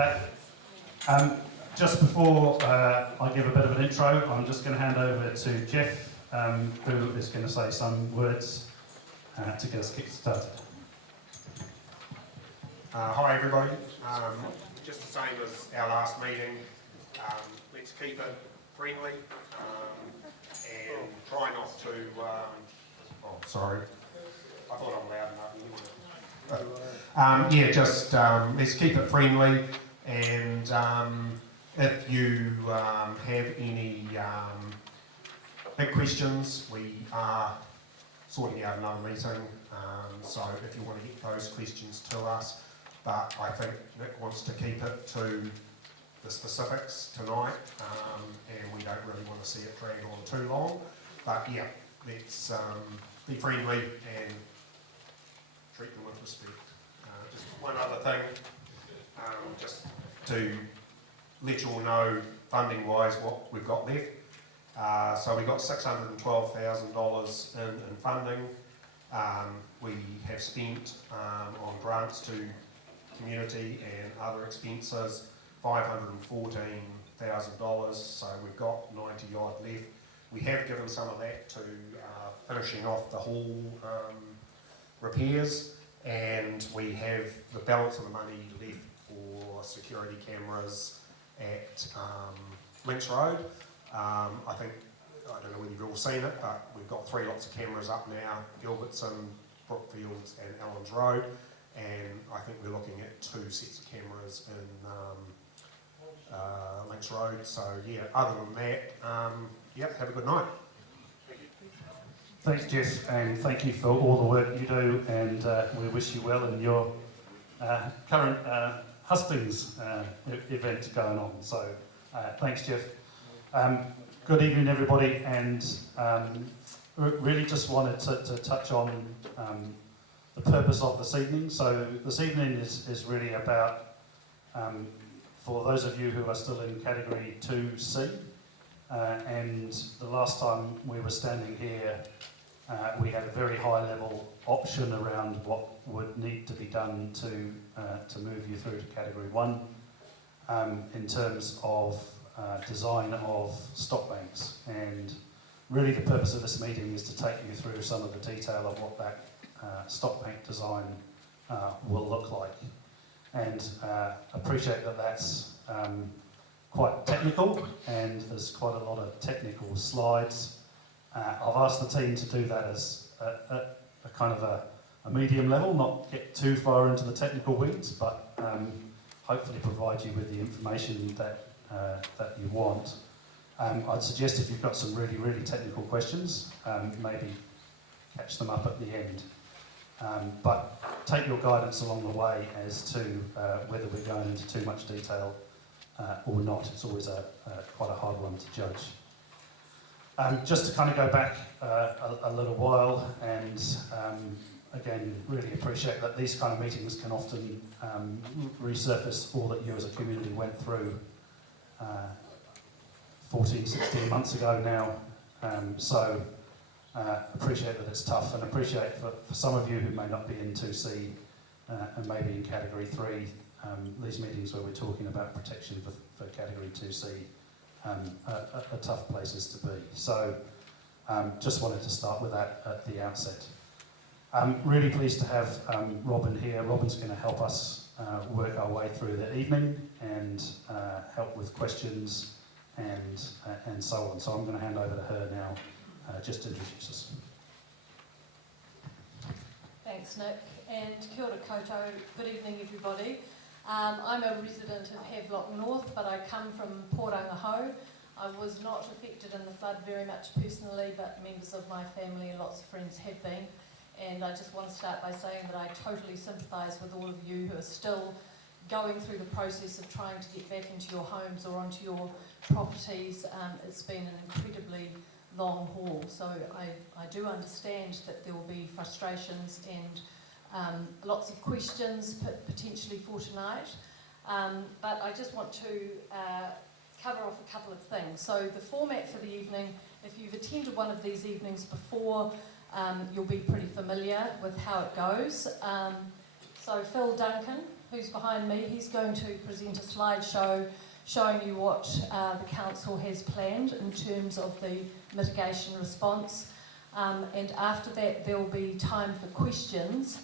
that. Just before I give a bit of an intro, I'm just going to hand over to Jeff, who is going to say some words to get us kick started. Hi everybody, just the same as our last meeting, let's keep it friendly and try not to, oh sorry, I thought I'm loud enough. Let's keep it friendly, and if you have any big questions, we are sorting out another meeting, so if you want to get those questions to us. But I think Nick wants to keep it to the specifics tonight, and we don't really want to see it drag on too long. But yeah, let's be friendly and treat them with respect. Just one other thing, just to let you all know funding-wise what we've got left. So we've got $612,000 in funding. We have spent on grants to community and other expenses $514,000, so we've got 90 odd left. We have given some of that to finishing off the hall repairs, and we have the balance of the money left for security cameras at Lynch Road. I don't know whether you've all seen it, but we've got 3 lots of cameras up now, Gilbertson, Brookfields and Allens Road. And I think we're looking at 2 sets of cameras in Lynch Road. So yeah, other than that, have a good night. Thanks, Jess, and thank you for all the work you do, and we wish you well in your current hustings event going on. So thanks, Jeff. Good evening, everybody, and really just wanted to touch on the purpose of this evening. So this evening is really about, for those of you who are still in Category 2C, and the last time we were standing here, we had a very high level option around what would need to be done to move you through to Category 1 in terms of design of stock banks. And really the purpose of this meeting is to take you through some of the detail of what that stock bank design will look like, and appreciate that that's quite technical, and there's quite a lot of technical slides. I've asked the team to do that as a kind of a medium level, not get too far into the technical weeds, but hopefully provide you with the information that you want. I'd suggest if you've got some really, really technical questions, maybe catch them up at the end. But take your guidance along the way as to whether we're going into too much detail or not. It's always quite a hard one to judge. Just to kind of go back a little while, and again, really appreciate that these kind of meetings can often resurface all that you as a community went through 14, 16 months ago now. Appreciate that it's tough, and appreciate for some of you who may not be in 2C and maybe in Category 3, these meetings where we're talking about protection for Category 2C are tough places to be. So just wanted to start with that at the outset. I'm really pleased to have Robin here. Robin's going to help us work our way through the evening and help with questions and so on. So I'm going to hand over to her now. Just to introduce us. Thanks, Nick, and kia ora koutou. Good evening, everybody. I'm a resident of Havelock North, but I come from Poranga. I was not affected in the flood very much personally, but members of my family and lots of friends have been. And I just want to start by saying that I totally sympathise with all of you who are still going through the process of trying to get back into your homes or onto your properties. It's been an incredibly long haul, so I do understand that there will be frustrations and lots of questions potentially for tonight, but I just want to cover off a couple of things. So the format for the evening, if you've attended one of these evenings before, you'll be pretty familiar with how it goes. So Phil Duncan, who's behind me, he's going to present a slideshow showing you what the council has planned in terms of the mitigation response. And after that, there will be time for questions,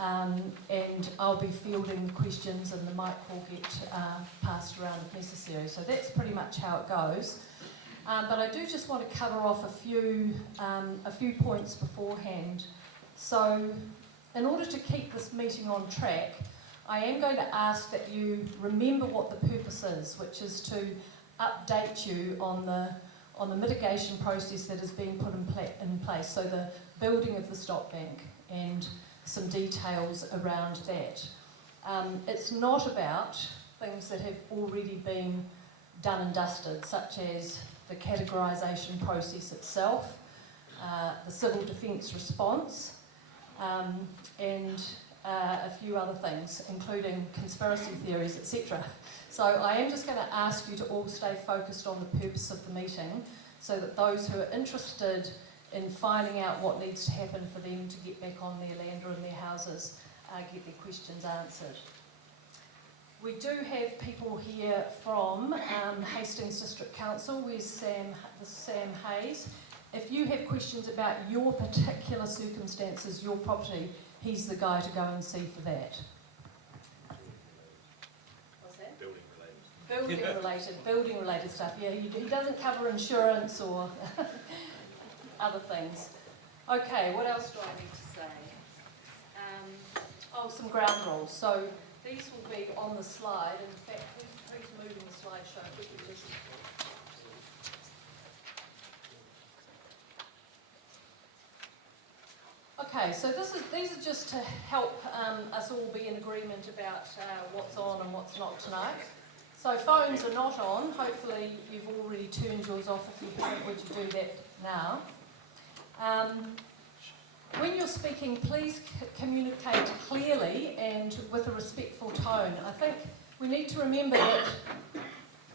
and I'll be fielding the questions, and the mic will get passed around if necessary. So that's pretty much how it goes. But I do just want to cover off a few points beforehand. So, in order to keep this meeting on track, I am going to ask that you remember what the purpose is, which is to update you on the mitigation process that is being put in place. So the building of the stock bank and some details around that. It's not about things that have already been done and dusted, such as the categorisation process itself, the civil defence response, and a few other things, including conspiracy theories, etc. So I am just going to ask you to all stay focused on the purpose of the meeting, so that those who are interested in finding out what needs to happen for them to get back on their land or in their houses get their questions answered. We do have people here from Hastings District Council. Where's Sam Hayes? If you have questions about your particular circumstances, your property, he's the guy to go and see for that. What's that? Building related stuff. Yeah, he doesn't cover insurance or other things. Okay, what else do I need to say? Some ground rules. So these will be on the slide. In fact, who's moving the slideshow? We can just... Okay, so these are just to help us all be in agreement about what's on and what's not tonight. So phones are not on. Hopefully you've already turned yours off. If you haven't, would you do that now? When you're speaking, please communicate clearly and with a respectful tone. I think we need to remember that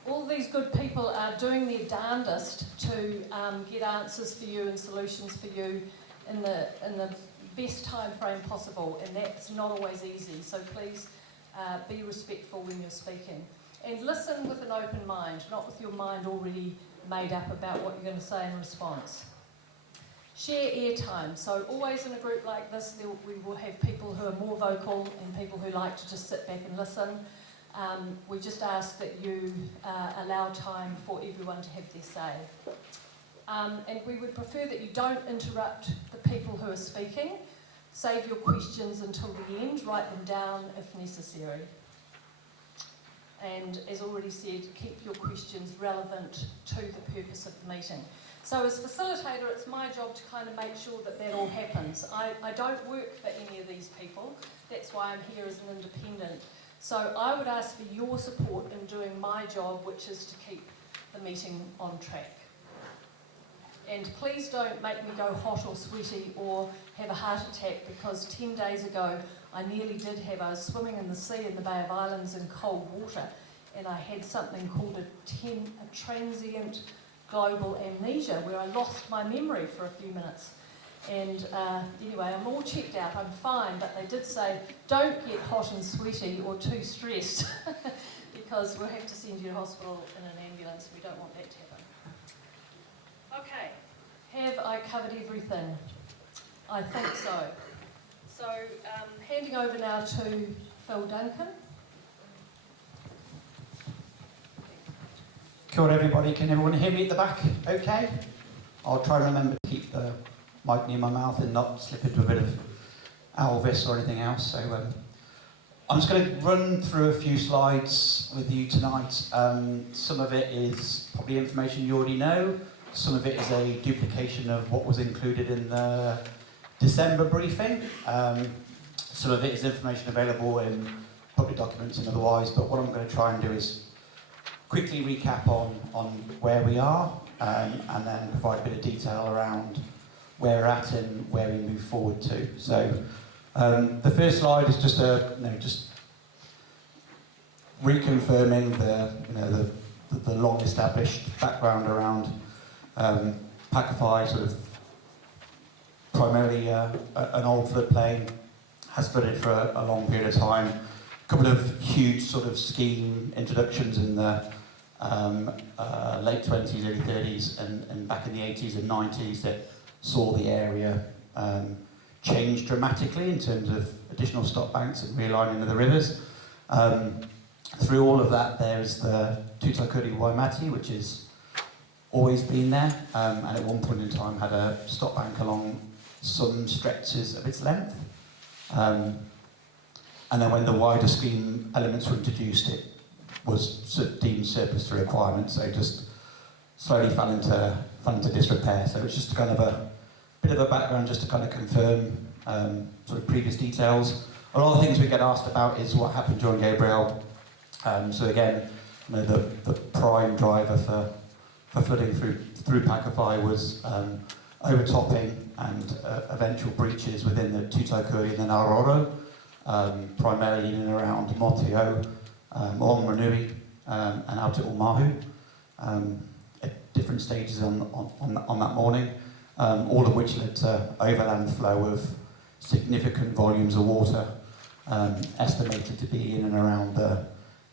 all these good people are doing their darndest to get answers for you and solutions for you in the best time frame possible, and that's not always easy. So please be respectful when you're speaking. And listen with an open mind, not with your mind already made up about what you're going to say in response. Share airtime. So always in a group like this, we will have people who are more vocal and people who like to just sit back and listen. We just ask that you allow time for everyone to have their say. And we would prefer that you don't interrupt the people who are speaking. Save your questions until the end, write them down if necessary. And as already said, keep your questions relevant to the purpose of the meeting. So as facilitator, it's my job to kind of make sure that that all happens. I don't work for any of these people. That's why I'm here as an independent. So I would ask for your support in doing my job, which is to keep the meeting on track. And please don't make me go hot or sweaty or have a heart attack, because 10 days ago I nearly did I was swimming in the sea in the Bay of Islands in cold water, and I had something called a transient global amnesia, where I lost my memory for a few minutes. And anyway, I'm all checked out, I'm fine, but they did say, don't get hot and sweaty or too stressed, because we'll have to send you to hospital in an ambulance. We don't want that to happen. Okay, have I covered everything? I think so. So, handing over now to Phil Duncan. Kia ora everybody, can everyone hear me at the back okay? I'll try and remember to keep the mic near my mouth and not slip into a bit of Elvis or anything else. So I'm just going to run through a few slides with you tonight. Some of it is probably information you already know. Some of it is a duplication of what was included in the December briefing. Some of it is information available in public documents and otherwise, but what I'm going to try and do is quickly recap on where we are, and then provide a bit of detail around where we're at and where we move forward to. So the first slide is just just reconfirming the long established background around Pakowhai, sort of primarily an old floodplain, has flooded for a long period of time. couple of huge sort of scheme introductions in the late 20s, early 30s, and back in the 80s and 90s that saw the area change dramatically in terms of additional stop banks and realigning of the rivers. Through all of that, there's the Tutaikuri Waimati, which has always been there, and at one point in time had a stop bank along some stretches of its length. And then when the wider scheme elements were introduced, it was sort of deemed surplus to requirements, so just slowly fell into disrepair. So it's just kind of a bit of a background just to kind of confirm sort of previous details. A lot of things we get asked about is what happened during Gabriel. So again, you know, the prime driver for flooding through Pakowhai was overtopping and eventual breaches within the Tutaikuri and the Naroro, primarily in and around Motio, Moanganui, and out at Ulmahu, at different stages on that morning, all of which led to overland flow of significant volumes of water, estimated to be in and around the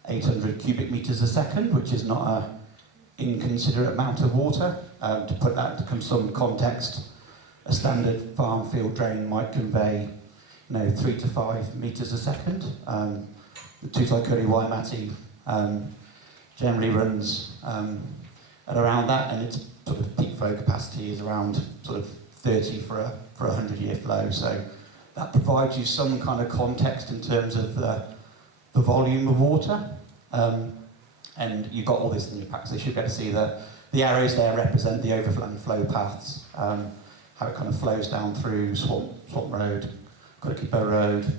800 cubic metres a second, which is not an inconsiderate amount of water. To put that into some context, a standard farm field drain might convey 3 to 5 metres a second. The Tutaikuri Waimati generally runs at around that, and its sort of peak flow capacity is around sort of 30 for a 100-year flow. So that provides you some kind of context in terms of the volume of water. And you've got all this in your pack, so you should be able to see the arrows there represent the overland flow paths, how it kind of flows down through Swamp Road, Kurikipo Road,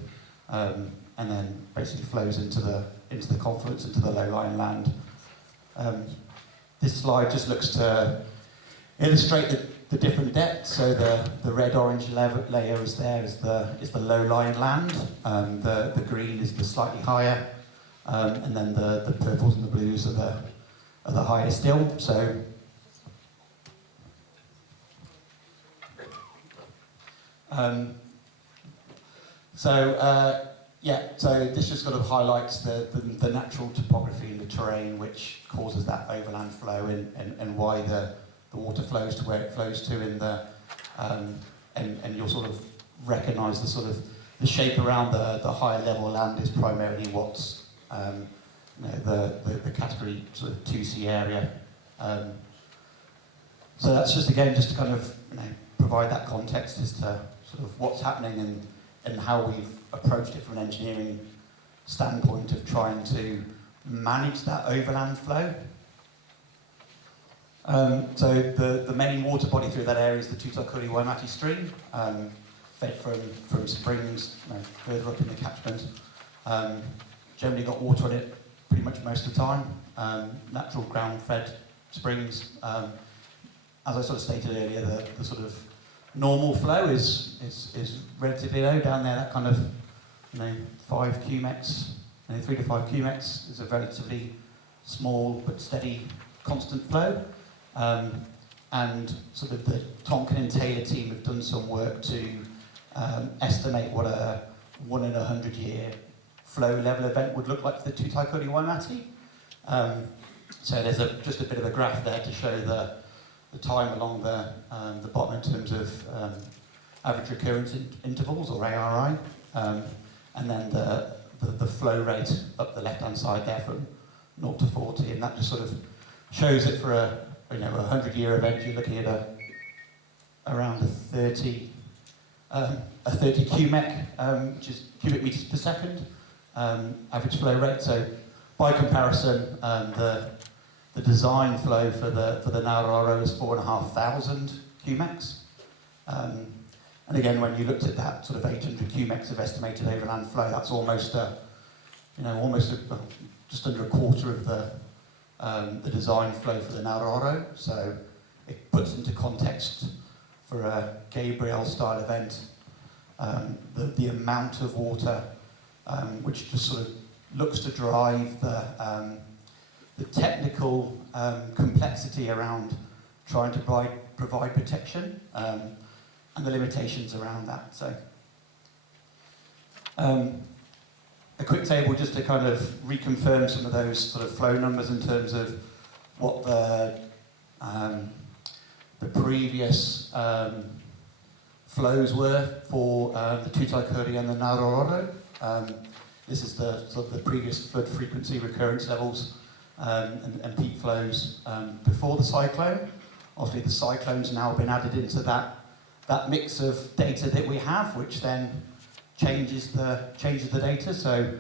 and then basically flows into the confluence, into the low-lying land. This slide just looks to illustrate the different depths. So the red-orange layer is the low-lying land. The green is the slightly higher, and then the purples and the blues are the higher still. So this just sort of highlights the natural topography and the terrain which causes that overland flow and why the water flows to where it flows to and you'll sort of recognise the shape around the higher level land is primarily what's the category sort of 2C area. So that's just to kind of provide that context as to sort of what's happening and how we've approached it from an engineering standpoint of trying to manage that overland flow. So the main water body through that area is the Tutaikuri Waimati stream, fed from springs further up in the catchment. Generally got water on it pretty much most of the time. Natural ground-fed springs. As I sort of stated earlier, the sort of normal flow is relatively low down there. That kind of 5 cumex, 3 to 5 cumex is a relatively small but steady, constant flow. And sort of the Tonkin and Taylor team have done some work to estimate what a 1 in 100-year flow level event would look like for the Tutaikuri Waimati. So there's just a bit of a graph there to show the time along the bottom in terms of average recurrence intervals, or ARI, and then the flow rate up the left-hand side there from 0 to 40, and that just sort of shows it for a 100-year event. You're looking at around a 30 cubic, which is cubic meters per second, average flow rate. So by comparison, the design flow for the Naroro is 4,500 cumex. And again, when you looked at that sort of 800 cumex of estimated overland flow, that's almost just under a quarter of the design flow for the Naroro. So it puts into context for a Gabriel-style event the amount of water which just sort of looks to drive the technical complexity around trying to provide protection and the limitations around that. So a quick table just to kind of reconfirm some of those sort of flow numbers in terms of what the previous flows were for the Tutaikuri and the Narorodo. This is the sort of the previous flood frequency recurrence levels and peak flows before the cyclone. Obviously, the cyclone's now been added into that mix of data that we have, which then changes the data. So,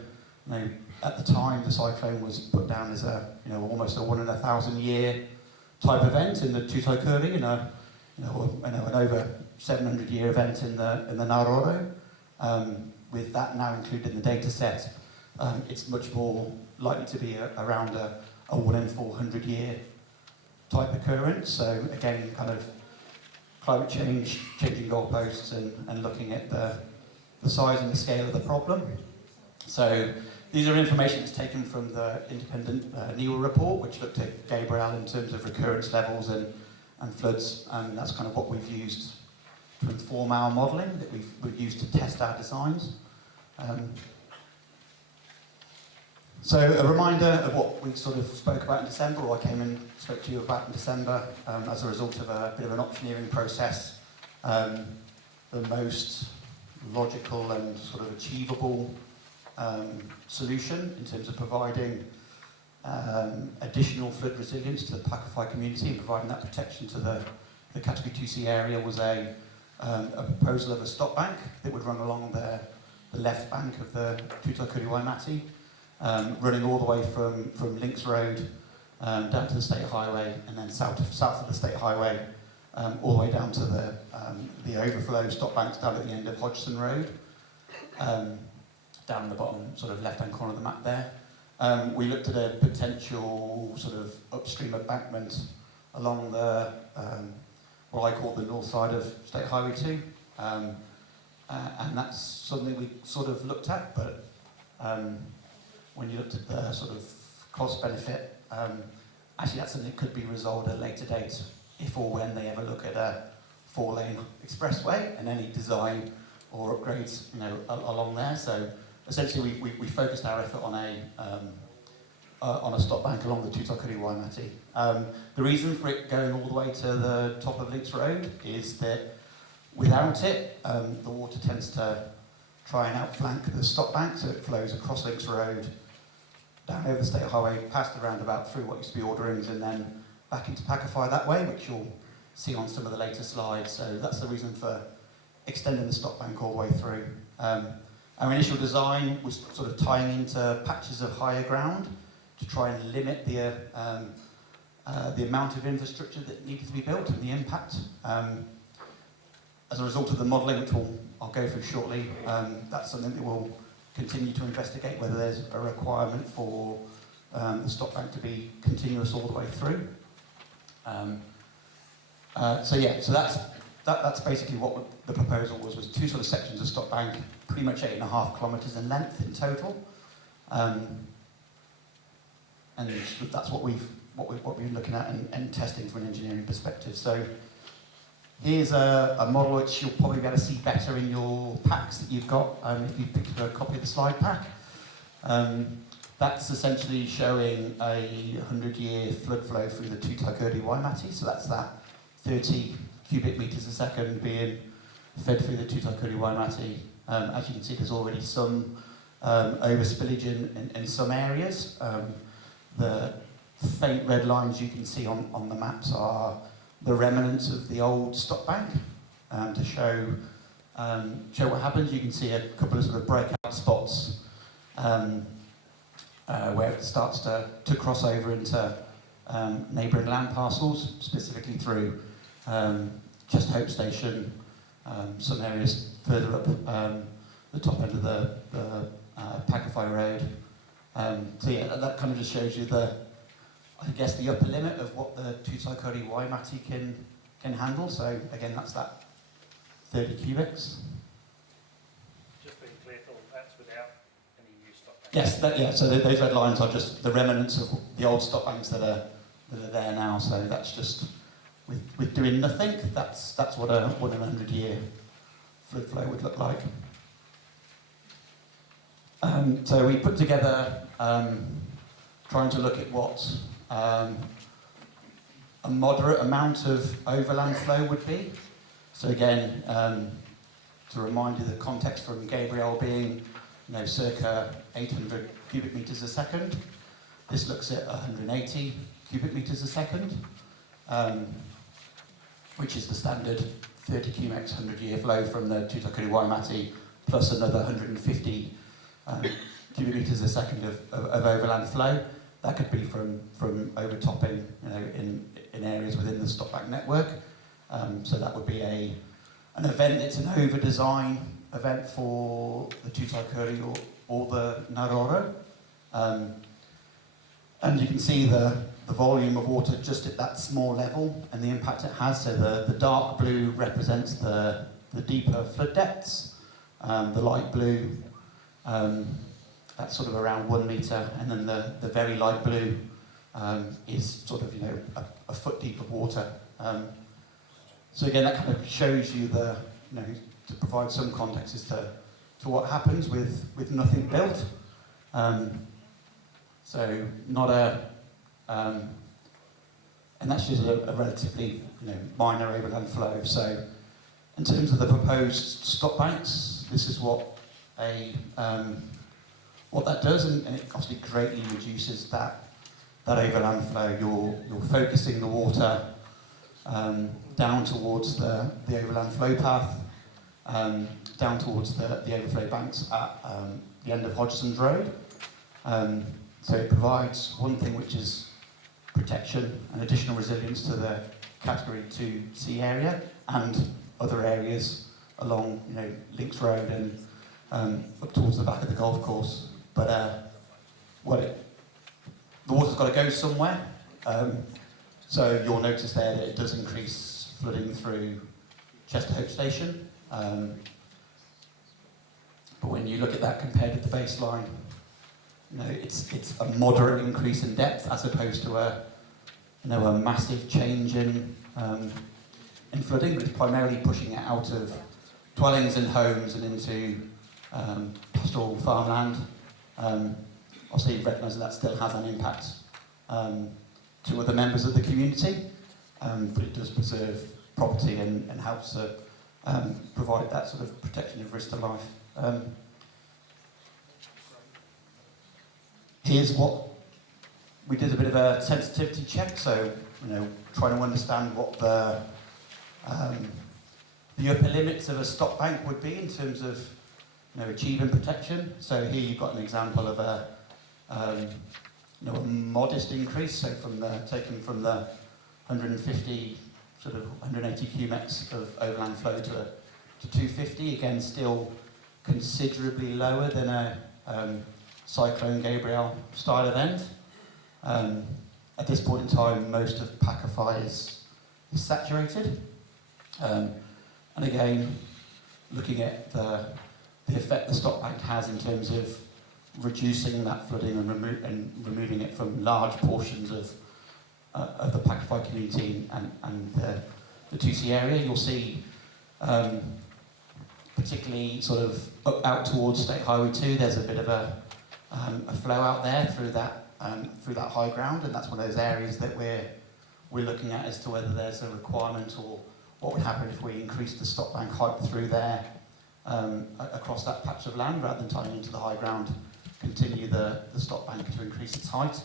at the time, the cyclone was put down as almost a 1 in 1,000 year type event in the Tutaikuri, an over 700 year event in the Naroro. With that now included in the data set, it's much more likely to be around a 1 in 400 year type occurrence. So again, kind of climate change, changing goalposts, and looking at the size and the scale of the problem. So these are information that's taken from the independent NEWA report, which looked at Gabriel in terms of recurrence levels and floods, and that's kind of what we've used to inform our modelling, that we've used to test our designs. So a reminder of what we sort of spoke about in December, or I came and spoke to you about in December, as a result of a bit of an optioneering process. The most logical and sort of achievable solution in terms of providing additional flood resilience to the Pakowhai community and providing that protection to the Category 2C area was a proposal of a stop bank that would run along the left bank of the Tutaikuri Waimati, running all the way from Links Road down to the State Highway, and then south of the State Highway, all the way down to the overflow stop banks down at the end of Hodgson Road, down the bottom sort of left-hand corner of the map there. We looked at a potential sort of upstream embankment along the what I call the north side of State Highway 2, and that's something we sort of looked at, but when you looked at the sort of cost benefit, actually that's something that could be resolved at a later date if or when they ever look at a 4-lane expressway and any design or upgrades along there. So essentially we focused our effort on a stop bank along the Tutaikuri Waimati. The reason for it going all the way to the top of Links Road is that without it, the water tends to try and outflank the stop bank, so it flows across Links Road, down over the State Highway, past the roundabout, through what used to be Orderings, and then back into Pakowhai that way, which you'll see on some of the later slides. So that's the reason for extending the stop bank all the way through. Our initial design was sort of tying into patches of higher ground to try and limit the amount of infrastructure that needed to be built and the impact. As a result of the modelling, which I'll go through shortly, that's something that we'll continue to investigate, whether there's a requirement for the stop bank to be continuous all the way through. So that's basically what the proposal was 2 sort of sections of stop bank, pretty much 8.5 kilometres in length in total, and that's what we've been looking at and testing from an engineering perspective. So here's a model which you'll probably be able to see better in your packs that you've got if you've picked up a copy of the slide pack. That's essentially showing a 100-year flood flow through the Tutaikuri Waimati, so that's that 30 cubic metres a second being fed through the Tutaikuri Waimati. As you can see, there's already some overspillage in some areas. The faint red lines you can see on the maps are the remnants of the old stop bank. To show what happens, you can see a couple of sort of breakout spots where it starts to cross over into neighbouring land parcels, specifically through Chest Hope Station, some areas further up the top end of the Pakowhai Road. So yeah, that kind of just shows you the upper limit of what the Tutaikuri Waimati can handle. So again, that's that 30 cubics. Just being clear, Phil, that's without any new stop banks. Yes, so those red lines are just the remnants of the old stop banks that are there now. So that's just with doing nothing. That's what a 1 in 100 year flood flow would look like. So we put together, trying to look at what a moderate amount of overland flow would be. So again, to remind you the context from Gabriel being, circa 800 cubic meters a second. This looks at 180 cubic meters a second, which is the standard 30 cumex 100-year flow from the Tutakuri Waimati, plus another 150 cubic meters a second of overland flow. That could be from overtopping, in areas within the stopback network. So that would be an event. It's an over-design event for the Tutakuri or the Naroro. And you can see the volume of water just at that small level and the impact it has. So the dark blue represents the deeper flood depths. The light blue, that's sort of around 1 metre, and then the very light blue is sort of, a foot deep of water. So again, that kind of shows you to provide some context as to what happens with nothing built. So not and that's just a relatively minor overland flow. So in terms of the proposed stop banks, this is what that does, and it obviously greatly reduces that overland flow. You're focusing the water down towards the overland flow path, down towards the overflow banks at the end of Hodgson's Road. So it provides one thing, which is protection and additional resilience to the Category 2C area and other areas along, Links Road and up towards the back of the golf course. But the water's got to go somewhere. So you'll notice there that it does increase flooding through Chester Hope Station. But when you look at that compared with the baseline, it's a moderate increase in depth as opposed to a massive change in flooding, but it's primarily pushing it out of dwellings and homes and into pastoral farmland. Obviously, recognising that still has an impact to other members of the community, but it does preserve property and helps to provide that sort of protection of risk to life. Here's what we did: a bit of a sensitivity check. So, trying to understand what the upper limits of a stop bank would be in terms of achieving protection. So here you've got an example of a modest increase. So taking from the 150, sort of 180 cumex of overland flow to 250. Again, still considerably lower than a Cyclone Gabriel style event. At this point in time, most of Pakowhai is saturated. And again, looking at the effect the stop bank has in terms of reducing that flooding and removing it from large portions of the Pakowhai community and the 2C area, you'll see, particularly sort of out towards State Highway 2, there's a bit of a flow out there through that high ground, and that's one of those areas that we're looking at as to whether there's a requirement or what would happen if we increased the stop bank height through there across that patch of land rather than tying into the high ground, continue the stop bank to increase its height.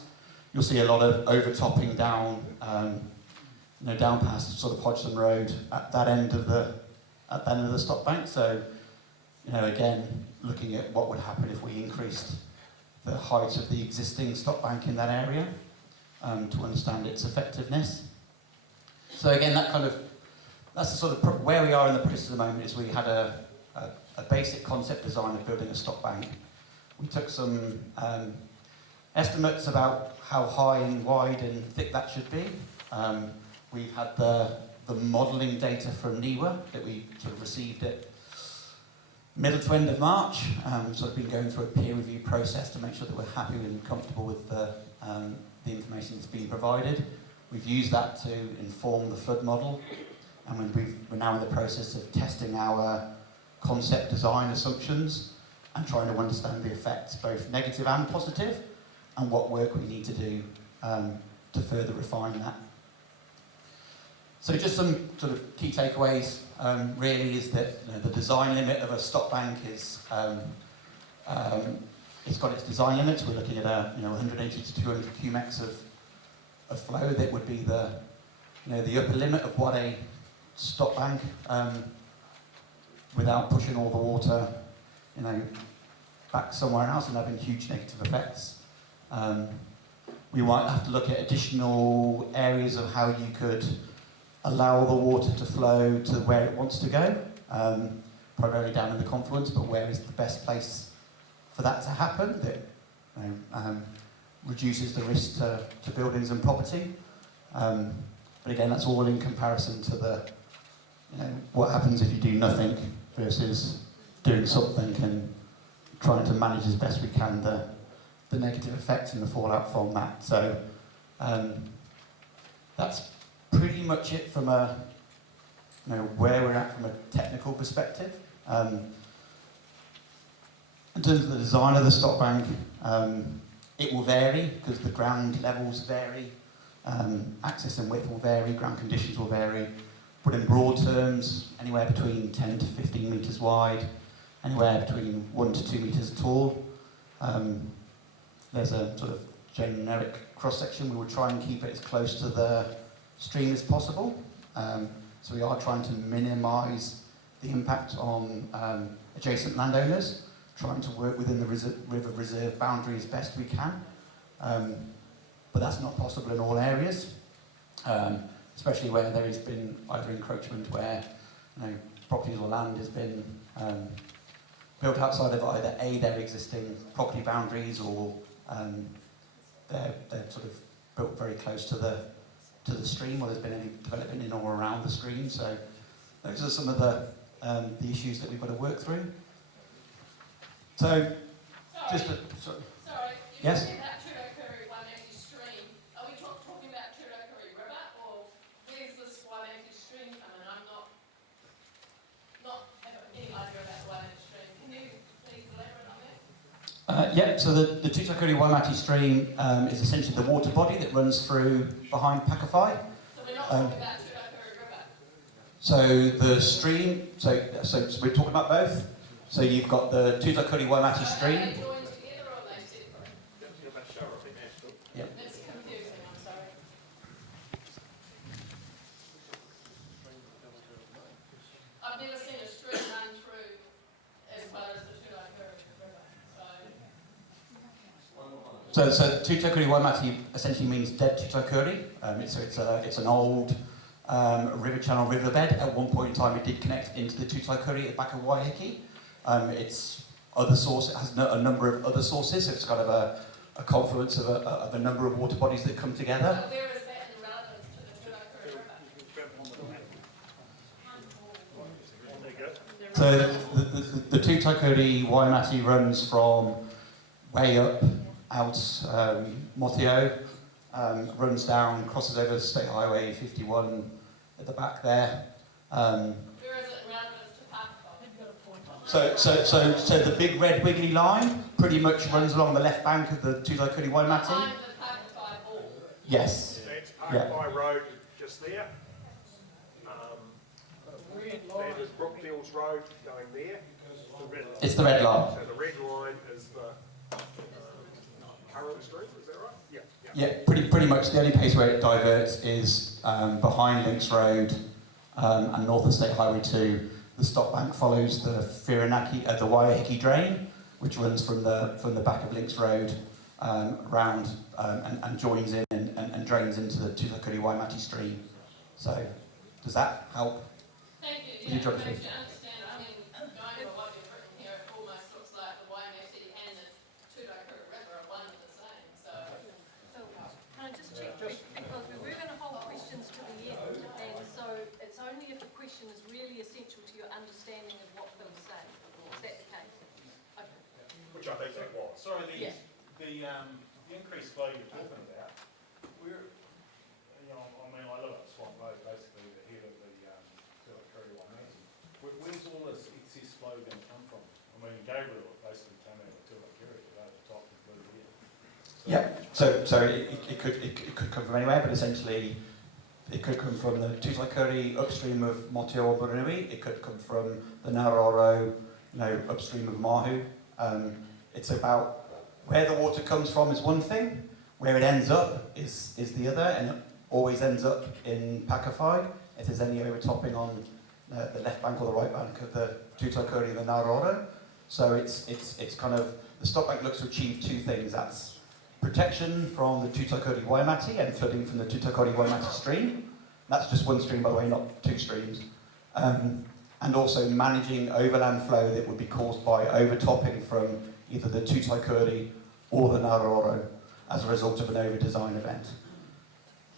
You'll see a lot of overtopping down down past sort of Hodgson Road at that end of the stop bank. So again, looking at what would happen if we increased the height of the existing stop bank in that area to understand its effectiveness. So again, that's the sort of where we are in the process at the moment. Is we had a basic concept design of building a stop bank. We took some estimates about how high and wide and thick that should be. We've had the modelling data from NIWA that we sort of received at middle to end of March. Sort of been going through a peer review process to make sure that we're happy and comfortable with the information that's been provided. We've used that to inform the flood model, and we're now in the process of testing our concept design assumptions and trying to understand the effects, both negative and positive, and what work we need to do to further refine that. So just some sort of key takeaways really is that the design limit of a stop bank is it's got its design limits. We're looking at 180 to 200 cumex of flow. That would be the upper limit of what a stop bank without pushing all the water back somewhere else and having huge negative effects. We might have to look at additional areas of how you could allow the water to flow to where it wants to go, primarily down in the confluence, but where is the best place for that to happen that reduces the risk to buildings and property. But again, that's all in comparison to the what happens if you do nothing versus doing something and trying to manage as best we can the negative effects and the fallout from that. So that's pretty much it from where we're at from a technical perspective. In terms of the design of the stop bank, it will vary because the ground levels vary, access and width will vary, ground conditions will vary. But in broad terms, anywhere between 10 to 15 metres wide, anywhere between 1 to 2 metres tall. There's a sort of generic cross-section. We will try and keep it as close to the stream as possible. So we are trying to minimise the impact on adjacent landowners, trying to work within the river reserve boundary as best we can. But that's not possible in all areas, especially where there has been either encroachment where properties or land has been built outside of either their existing property boundaries or they're sort of built very close to the stream, or there's been any development in or around the stream. So those are some of the issues that we've got to work through. So, Sorry, you Yes? said that Tudokuri Waimakere stream. Are we talking about Tudokuri River, or where's this Waimakere stream coming? I'm not have any idea about the Waimakere stream. Can you please elaborate on that? Yeah, so the Tudokuri Waimakere stream is essentially the water body that runs through behind Pakowhai. So we're not talking about Tudokuri River. So the stream, so we're talking about both. So you've got the Tudokuri Waimakere stream. Are they joined together or are they separate? Yeah. That's confusing, I'm sorry. I've never seen a stream run through as well as the Tudokuri River. So Tudokuri Waimakere essentially means dead Tudokuri. It's an old river channel riverbed. At one point in time, it did connect into the Tudokuri at the back of Waiheke. It's other source. It has a number of other sources. So it's kind of a confluence of a number of water bodies that come together. So where is that in relevance to the Tudokuri River? So the Tudokuri Waimakere runs from way up out Mothio, runs down, crosses over State Highway 51 at the back there. Where is it in relevance to Pakowhai? You've got a point on that. So the big red wiggly line pretty much runs along the left bank of the Tudokuri Waimakere. Behind the Pakowhai ball. Yes. That's Pakowhai Road just there. That is Brookfields Road going there. It's the red line. So the red line is the current stream, is that right? Yeah. Yeah, pretty much. The only place where it diverts is behind Links Road and north of State Highway 2. The stop bank follows the the Waiheke drain, which runs from the back of Links Road round and joins in and drains into the Tudokuri Waimakere stream. So, does that help? Thank you. With your geography? Makes you understand. I mean, going by what you've written here, it almost looks like the Waimakere and the Tudokuri River are one and the same. So, Can I just check, because we were going to hold questions to the end, and so it's only if the question is really essential to your understanding of what Phil's saying. Is that the case? Okay. Which I think that was. Sorry, Yeah. the increased flow you're talking about, where, I mean, I live up Swan Road, basically the head of the Tudokuri Waimakere. Where's all this excess flow going to come from? I mean, Gabriel, basically. Yeah, so it could come from anywhere, but essentially it could come from the Tutaikuri upstream of Motio or Burunui. It could come from the Naroro, upstream of Mahu. It's about where the water comes from is one thing, where it ends up is the other, and it always ends up in Pakowhai. If there's any overtopping on the left bank or the right bank of the Tutaikuri and the Naroro. So it's kind of, the stop bank looks to achieve two things. That's protection from the Tutaikuri Waimati and flooding from the Tutaikuri Waimati stream. That's just one stream, by the way, not two streams. And also managing overland flow that would be caused by overtopping from either the Tutaikuri or the Naroro as a result of an over-design event.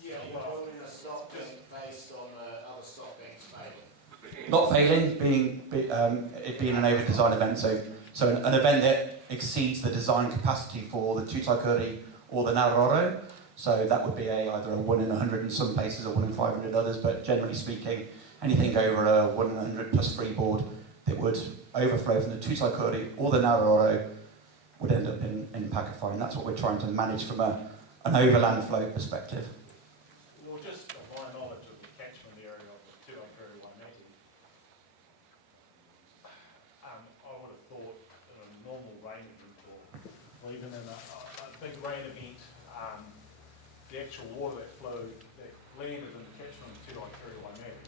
Yeah, you're building a stop bank based on other stop banks failing. Not failing, it being an over-design event. So an event that exceeds the design capacity for the Tutaikuri or the Naroro. So that would be either a 1 in 100 in some places or 1 in 500 others, but generally speaking, anything over a 1 in 100 plus freeboard that would overflow from the Tutaikuri or the Naroro would end up in Pakowhai, and that's what we're trying to manage from an overland flow perspective. Well, just from my knowledge of the catchment area of the Tutaikuri Waimati, I would have thought in a normal rain event, or even in a big rain event, the actual water that flowed, that landed in the catchment of Tutaikuri Waimati,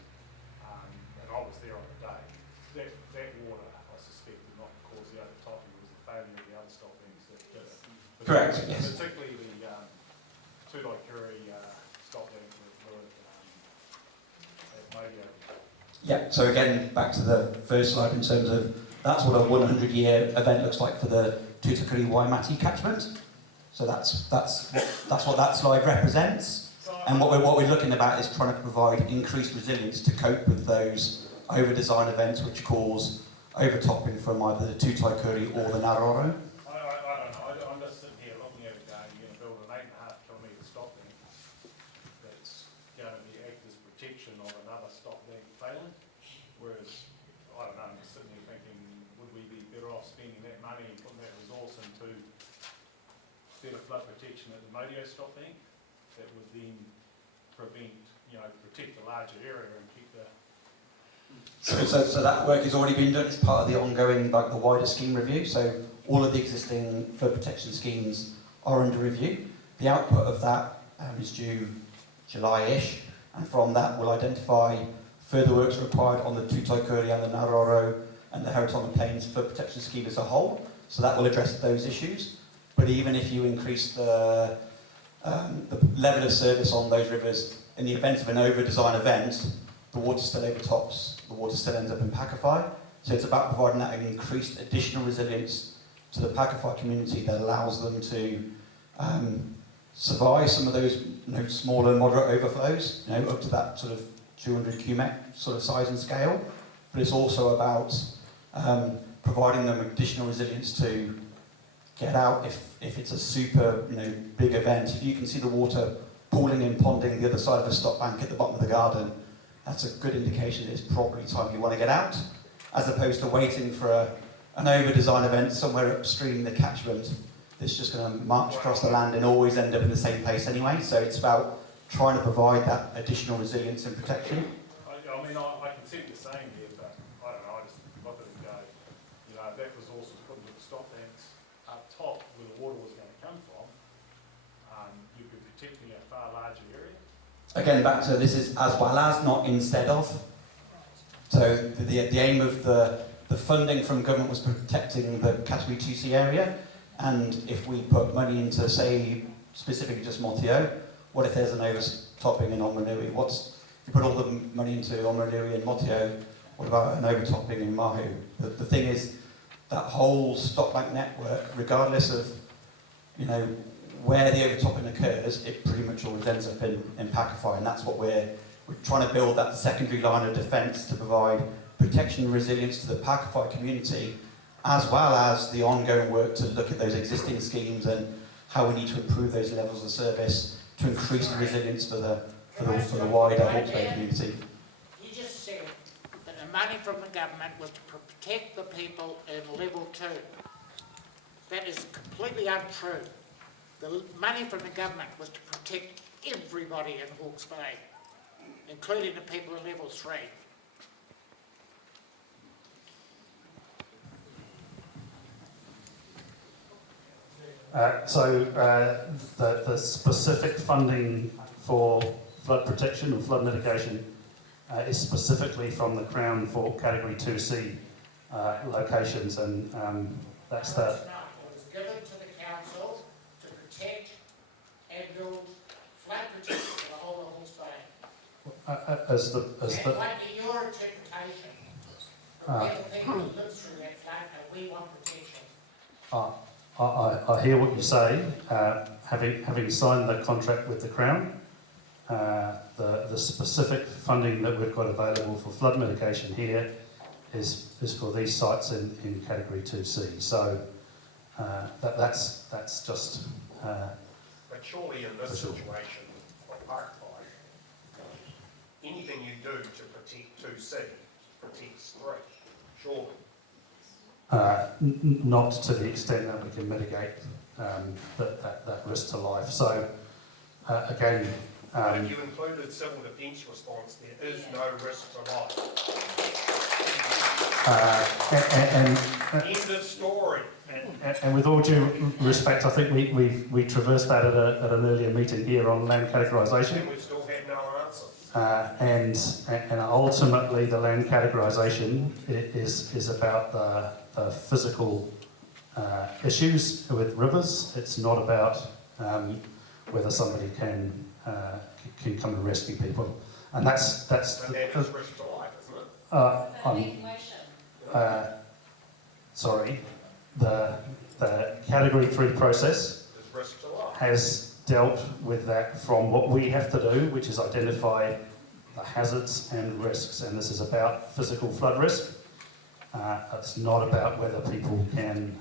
and I was there on the day, that water, I suspect, did not cause the overtopping. It was the failure of the other stop banks that did it. Correct, yes. Particularly the Tutaikuri stop bank that blew it at Modio. Yeah, so again, back to the first slide in terms of, that's what a 100-year event looks like for the Tutaikuri Waimati catchment. So that's what that slide represents. And what we're looking about is trying to provide increased resilience to cope with those over-design events which cause overtopping from either the Tutaikuri or the Naroro. I don't know. I'm just sitting here looking at it going, you're going to build an 8.5 kilometre stop bank that's going to be act as protection of another stop bank failing. Whereas, I don't know, I'm just sitting here thinking, would we be better off spending that money and putting that resource into better flood protection at the Modio stop bank that would then prevent, protect the larger area and keep the... So that work has already been done as part of the ongoing, the wider scheme review. So all of the existing flood protection schemes are under review. The output of that is due July-ish, and from that we'll identify further works required on the Tutaikuri and the Naroro and the Herotona Plains flood protection scheme as a whole. So that will address those issues. But even if you increase the level of service on those rivers in the event of an over-design event, the water still overtops, the water still ends up in Pakowhai. So it's about providing that increased additional resilience to the Pakowhai community that allows them to survive some of those smaller, moderate overflows, up to that sort of 200 cubic sort of size and scale. But it's also about providing them additional resilience to get out if it's a super big event. If you can see the water pooling and ponding the other side of a stop bank at the bottom of the garden, that's a good indication that it's probably time you want to get out, as opposed to waiting for an over-design event somewhere upstream the catchment that's just going to march across the land and always end up in the same place anyway. So it's about trying to provide that additional resilience and protection. I can see what you're saying here, but I don't know, I just look at it and go, if that resource was put into the stop banks up top where the water was going to come from, you'd be protecting a far larger area. Again, back to this is as well as, not instead of. So the aim of the funding from government was protecting the Category 2C area, and if we put money into, say, specifically just Motio, what if there's an overtopping in Omanui? If you put all the money into Omanui and Motio, what about an overtopping in Mahu? The thing is, that whole stop bank network, regardless of, where the overtopping occurs, it pretty much always ends up in Pakowhai, and that's what we're trying to build, that secondary line of defence to provide protection and resilience to the Pakowhai community, as well as the ongoing work to look at those existing schemes and how we need to improve those levels of service to increase the resilience for the wider Hawke Bay community. You just said that the money from the government was to protect the people in level 2. That is completely untrue. The money from the government was to protect everybody in Hawke's Bay, including the people in level 3. The specific funding for flood protection and flood mitigation is specifically from the Crown for Category 2C locations, and that's the... No, it was given to the council to protect and build flood protection for the whole of Hawke's Bay. as Like in your interpretation, we're the people that live through that flood and we want protection. I hear what you say. Having signed the contract with the Crown, the specific funding that we've got available for flood mitigation here is for these sites in Category 2C. So that's just... But surely in this situation of Pakowhai, anything you do to protect 2C protects 3, surely. Not to the extent that we can mitigate that risk to life. So again... if you included civil defence response, there is no risk to life. End of story. And with all due respect, I think we traversed that at an earlier meeting here on land categorisation. And we still had no answer. And ultimately the land categorisation is about the physical issues with rivers. It's not about whether somebody can come and rescue people, and that's And that is risk to life, isn't it? Sorry, the Category 3 process There's risk to life. has dealt with that from what we have to do, which is identify the hazards and risks, and this is about physical flood risk. It's not about whether people can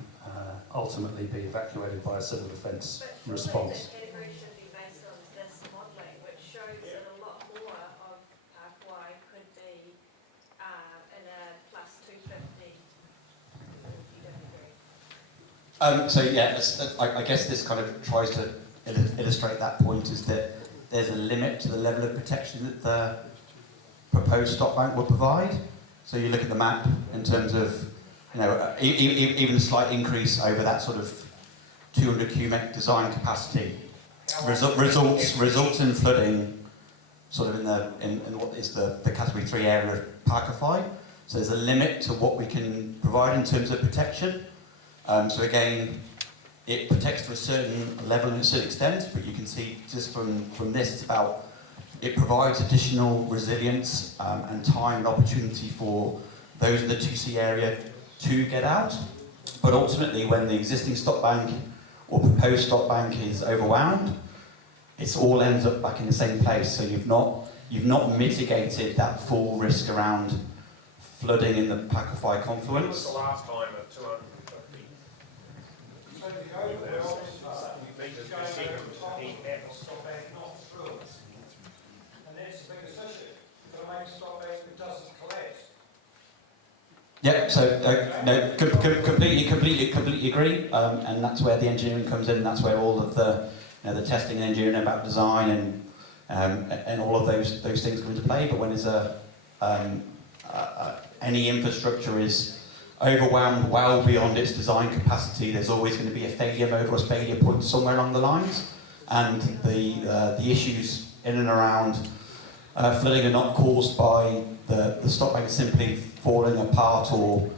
ultimately be evacuated by a civil defence response. But surely the category should be based on this modelling, which shows that a lot more of Pakowhai could be in a plus 250. You don't agree? So yeah, I guess this kind of tries to illustrate that point, is that there's a limit to the level of protection that the proposed stop bank will provide. So you look at the map in terms of, even a slight increase over that sort of 200 cubic design capacity results in flooding sort of in what is the Category 3 area of Pakowhai. So there's a limit to what we can provide in terms of protection. So again, it protects to a certain level and a certain extent, but you can see just from this, it's about, it provides additional resilience and time and opportunity for those in the 2C area to get out. But ultimately, when the existing stop bank or proposed stop bank is overwhelmed, it all ends up back in the same place. So you've not mitigated that full risk around flooding in the Pakowhai When was confluence. the last time at 250 So the overall metres per second heat happens? and that's the biggest issue. You've got to make a stop bank that doesn't collapse. Yeah, so no, completely agree, and that's where the engineering comes in. That's where all of the the testing and engineering about design and all of those things come into play. But when there's any infrastructure is overwhelmed well beyond its design capacity, there's always going to be a failure mode or a failure point somewhere along the lines, and the issues in and around flooding are not caused by the stop bank simply falling apart or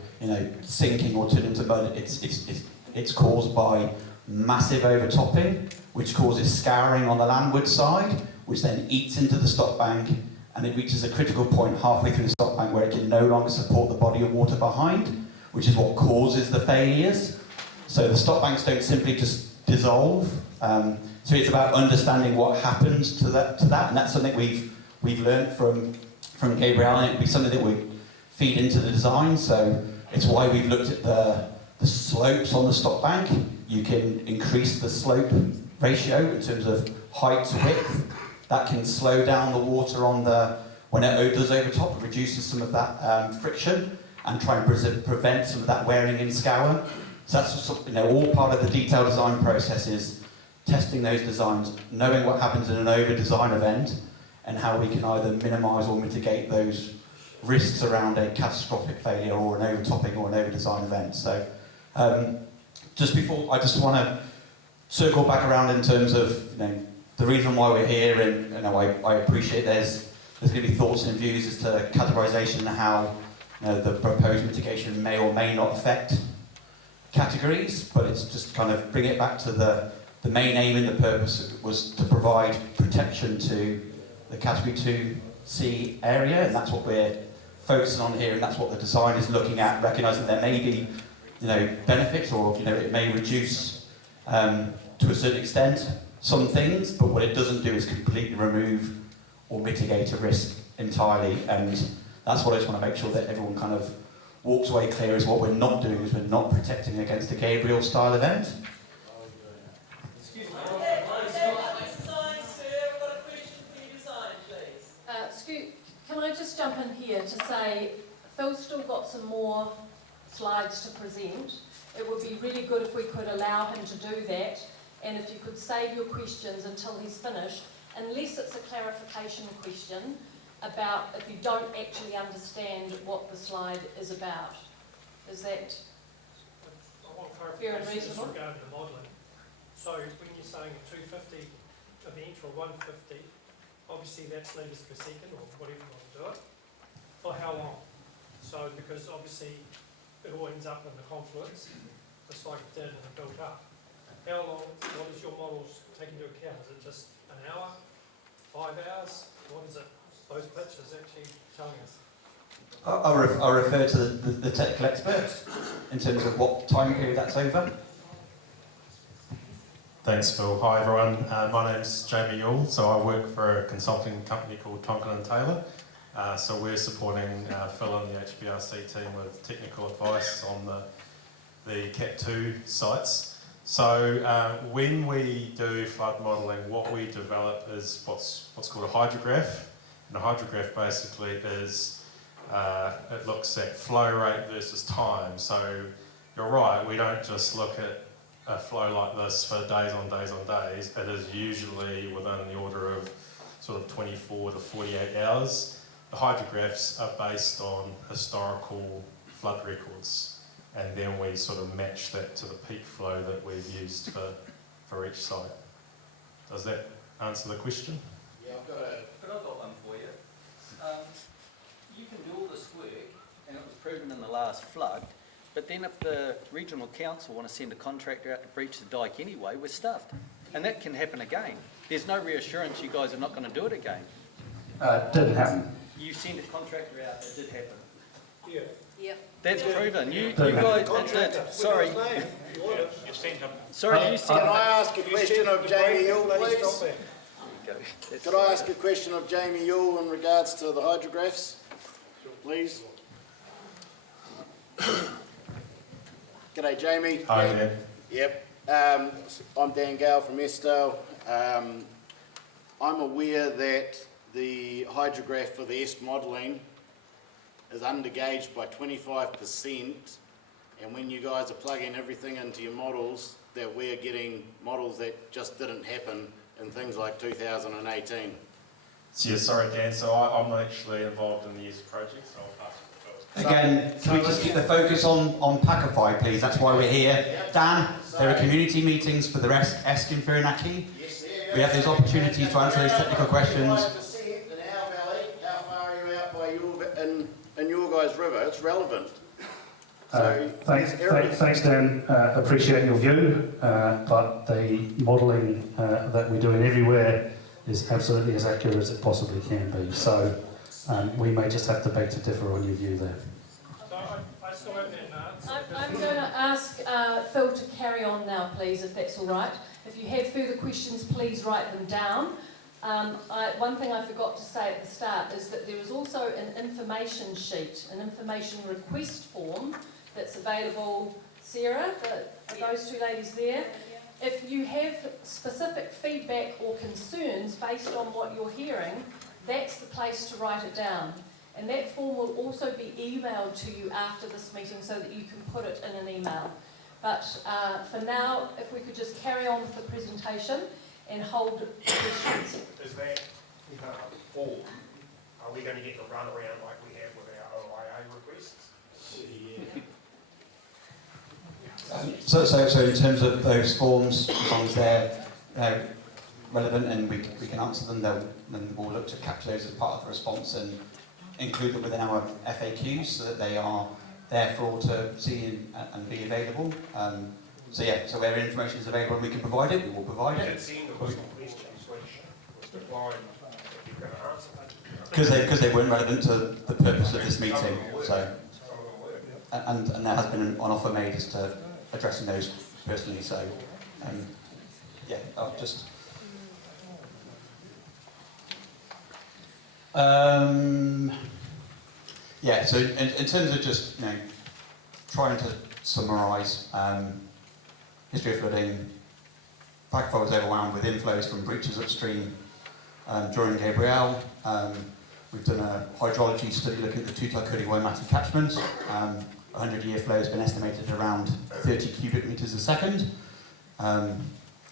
sinking or turning into mud. It's caused by massive overtopping, which causes scouring on the landward side, which then eats into the stop bank, and it reaches a critical point halfway through the stop bank where it can no longer support the body of water behind, which is what causes the failures. So the stop banks don't simply just dissolve. So it's about understanding what happens to that, and that's something we've learned from Gabrielle, and it'll be something that we feed into the design. So it's why we've looked at the slopes on the stop bank. You can increase the slope ratio in terms of height to width. That can slow down the water when it does overtop, it reduces some of that friction and try and prevent some of that wearing in scour. So that's all part of the detailed design process, is testing those designs, knowing what happens in an over-design event, and how we can either minimise or mitigate those risks around a catastrophic failure or an overtopping or an over-design event. So just before, I just want to circle back around in terms of the reason why we're here, and I appreciate there's going to be thoughts and views as to categorisation and how the proposed mitigation may or may not affect categories, but it's just kind of bring it back to the main aim and the purpose was to provide protection to the Category 2C area, and that's what we're focusing on here, and that's what the design is looking at, recognising there may be benefits, or it may reduce to a certain extent some things, but what it doesn't do is completely remove or mitigate a risk entirely, and that's what I just want to make sure that everyone kind of walks away clear is what we're not doing is we're not protecting against a Gabriel style event. Excuse me. Can I just jump in here to say Phil's still got some more slides to present. It would be really good if we could allow him to do that, and if you could save your questions until he's finished, unless it's a clarification question about if you don't actually understand what the slide is about. Is that fair and reasonable? Regarding the modelling. So when you're saying a 250 event or 150, obviously that's litres per second or whatever you want to do it. For how long? So because obviously it all ends up in the confluence, just like it did and it built up. How long, what does your models take into account? Is it just an hour, 5 hours? What is it? Those pictures actually telling us. I'll refer to the technical experts in terms of what time period that's over. Thanks, Phil. Hi, everyone. My name's Jamie Yule. So I work for a consulting company called Tonkin & Taylor. So we're supporting Phil and the HBRC team with technical advice on the Cat 2 sites. So when we do flood modelling, what we develop is what's called a hydrograph. And a hydrograph basically is, it looks at flow rate versus time. So you're right, we don't just look at a flow like this for days on days on days. It is usually within the order of sort of 24 to 48 hours. The hydrographs are based on historical flood records, and then we sort of match that to the peak flow that we've used for each site. Does that answer the question? Yeah, But I've got one for you. You can do all this work, and it was proven in the last flood, but then if the regional council want to send a contractor out to breach the dike anyway, we're stuffed. And that can happen again. There's no reassurance you guys are not going to do it again. Didn't happen. You send a contractor out, it did happen. Yeah. Yep. That's proven. You guys, it did. Sorry. Sorry, you said... Can I ask a question of Jamie Yule, please? Could I ask a question of Jamie Yule in regards to the hydrographs, please? G'day, Jamie. Hi, Dan. Yep. I'm Dan Gale from Estelle. I'm aware that the hydrograph for the EST modelling is undergauged by 25%, and when you guys are plugging everything into your models, that we're getting models that just didn't happen in things like 2018. So, yeah, sorry, Dan. So I'm not actually involved in the EST project, so I'll pass it to Phil. Again, can we just keep the focus on Pakowhai, please? That's why we're here. Dan, there are community meetings for the EST in Whirinaki. We have those opportunities to answer those technical questions. 25% in our valley, how far are you out by in your guys' river? It's relevant. So Thanks, Dan. Appreciate your view, but the modelling that we're doing everywhere is absolutely as accurate as it possibly can be. So we may just have to beg to differ on your view there. So I still have that answer. I'm going to ask Phil to carry on now, please, if that's all right. If you have further questions, please write them down. One thing I forgot to say at the start is that there is also an information sheet, an information request form that's available. Sarah, are those two ladies there? If you have specific feedback or concerns based on what you're hearing, that's the place to write it down. And that form will also be emailed to you after this meeting so that you can put it in an email. But for now, if we could just carry on with the presentation and hold questions. Is that form, are we going to get the runaround like we have with our OIA requests? So in terms of those forms, as long as they're relevant and we can answer them, then we'll look to capture those as part of the response and include them within our FAQs so that they are there for all to see and be available. So where information is available and we can provide it, we will provide it. It's the end of those questions which was declined if you're going to answer them. Because they weren't relevant to the purpose of this meeting. So, Some of them were. and there has been an offer made as to addressing those personally. So, I'll just. So in terms of just trying to summarise history of flooding, Pakowhai was overwhelmed with inflows from breaches upstream during Gabrielle. We've done a hydrology study looking at the Pakowhai catchment. 100-year flow has been estimated at around 30 cubic metres a second.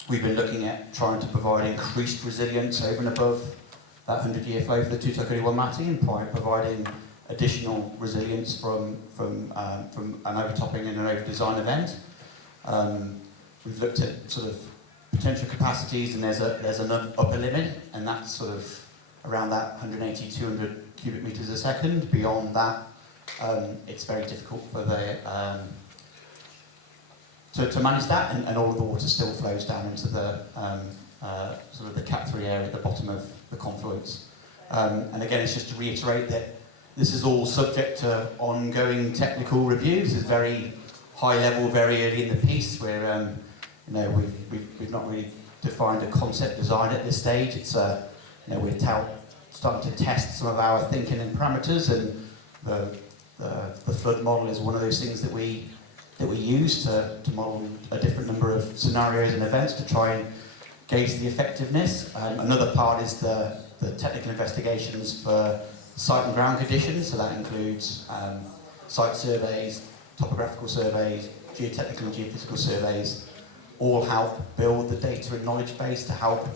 We've been looking at trying to provide increased resilience over and above that 100-year flow for the Pakowhai and providing additional resilience from an overtopping and an over-design event. We've looked at sort of potential capacities, and there's an upper limit, and that's sort of around that 180, 200 cubic metres a second. Beyond that, it's very difficult for the to manage that, and all of the water still flows down into the sort of the Cat 3 area at the bottom of the confluence. And again, it's just to reiterate that this is all subject to ongoing technical reviews. It's very high level, very early in the piece, where we've not really defined a concept design at this stage. It's we're starting to test some of our thinking and parameters, and the flood model is one of those things that we use to model a different number of scenarios and events to try and gauge the effectiveness. Another part is the technical investigations for site and ground conditions, so that includes site surveys, topographical surveys, geotechnical and geophysical surveys, all help build the data and knowledge base to help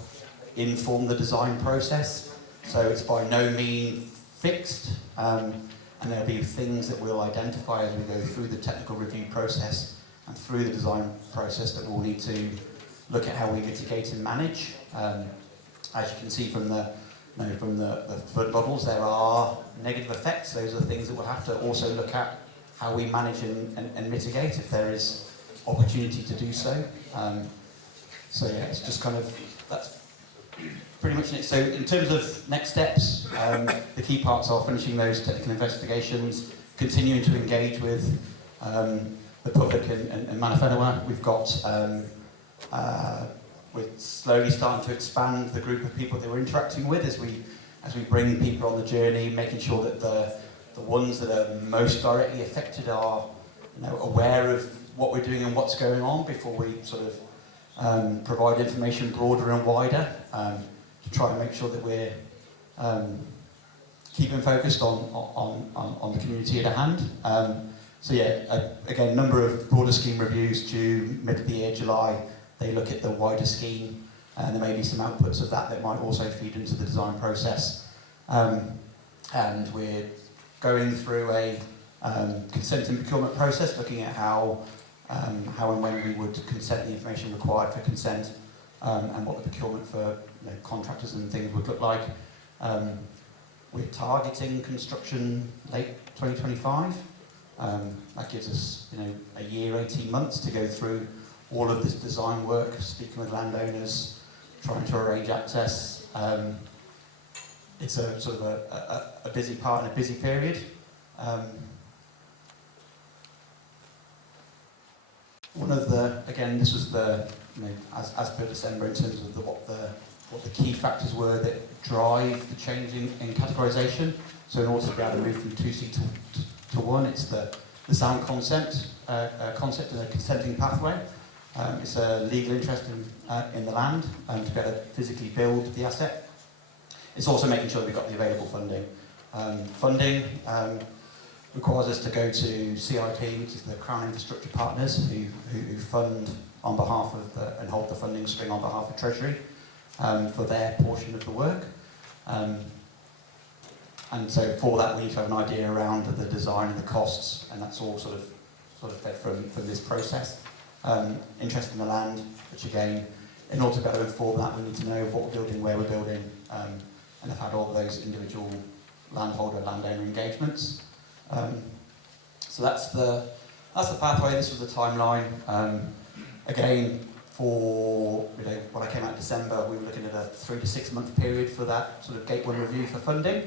inform the design process. So it's by no means fixed, and there'll be things that we'll identify as we go through the technical review process and through the design process that we'll need to look at how we mitigate and manage. As you can see from the flood models, there are negative effects. Those are the things that we'll have to also look at how we manage and mitigate if there is opportunity to do so. It's just kind of, that's pretty much it. So in terms of next steps, the key parts are finishing those technical investigations, continuing to engage with the public and Mana Whenua. We've got, we're slowly starting to expand the group of people that we're interacting with as we bring people on the journey, making sure that the ones that are most directly affected are aware of what we're doing and what's going on before we sort of provide information broader and wider, to try and make sure that we're keeping focused on the community at hand. Again, a number of broader scheme reviews due mid of the year, July. They look at the wider scheme, and there may be some outputs of that might also feed into the design process. And we're going through a consent and procurement process, looking at how and when we would consent the information required for consent, and what the procurement for contractors and things would look like. We're targeting construction late 2025. That gives us a year, 18 months to go through all of this design work, speaking with landowners, trying to arrange access. It's a sort of a busy part and a busy period. One of the, again, this was the, as per December, in terms of what the key factors were that drive the change in categorisation. So in order to be able to move from 2C to 1, it's the sound concept and a consenting pathway. It's a legal interest in the land to be able to physically build the asset. It's also making sure that we've got the available funding. requires us to go to CIP, which is the Crown Infrastructure Partners, who fund on behalf of and hold the funding string on behalf of Treasury for their portion of the work. And so for that we need to have an idea around the design and the costs, and that's all sort of fed from this process. Interest in the land, which again, in order to better inform that, we need to know what we're building, where we're building, and have had all of those individual landholder, landowner engagements. So that's the pathway. This was the timeline. Again, for when I came out in December, we were looking at a 3 to 6 month period for that sort of Gate 1 review for funding.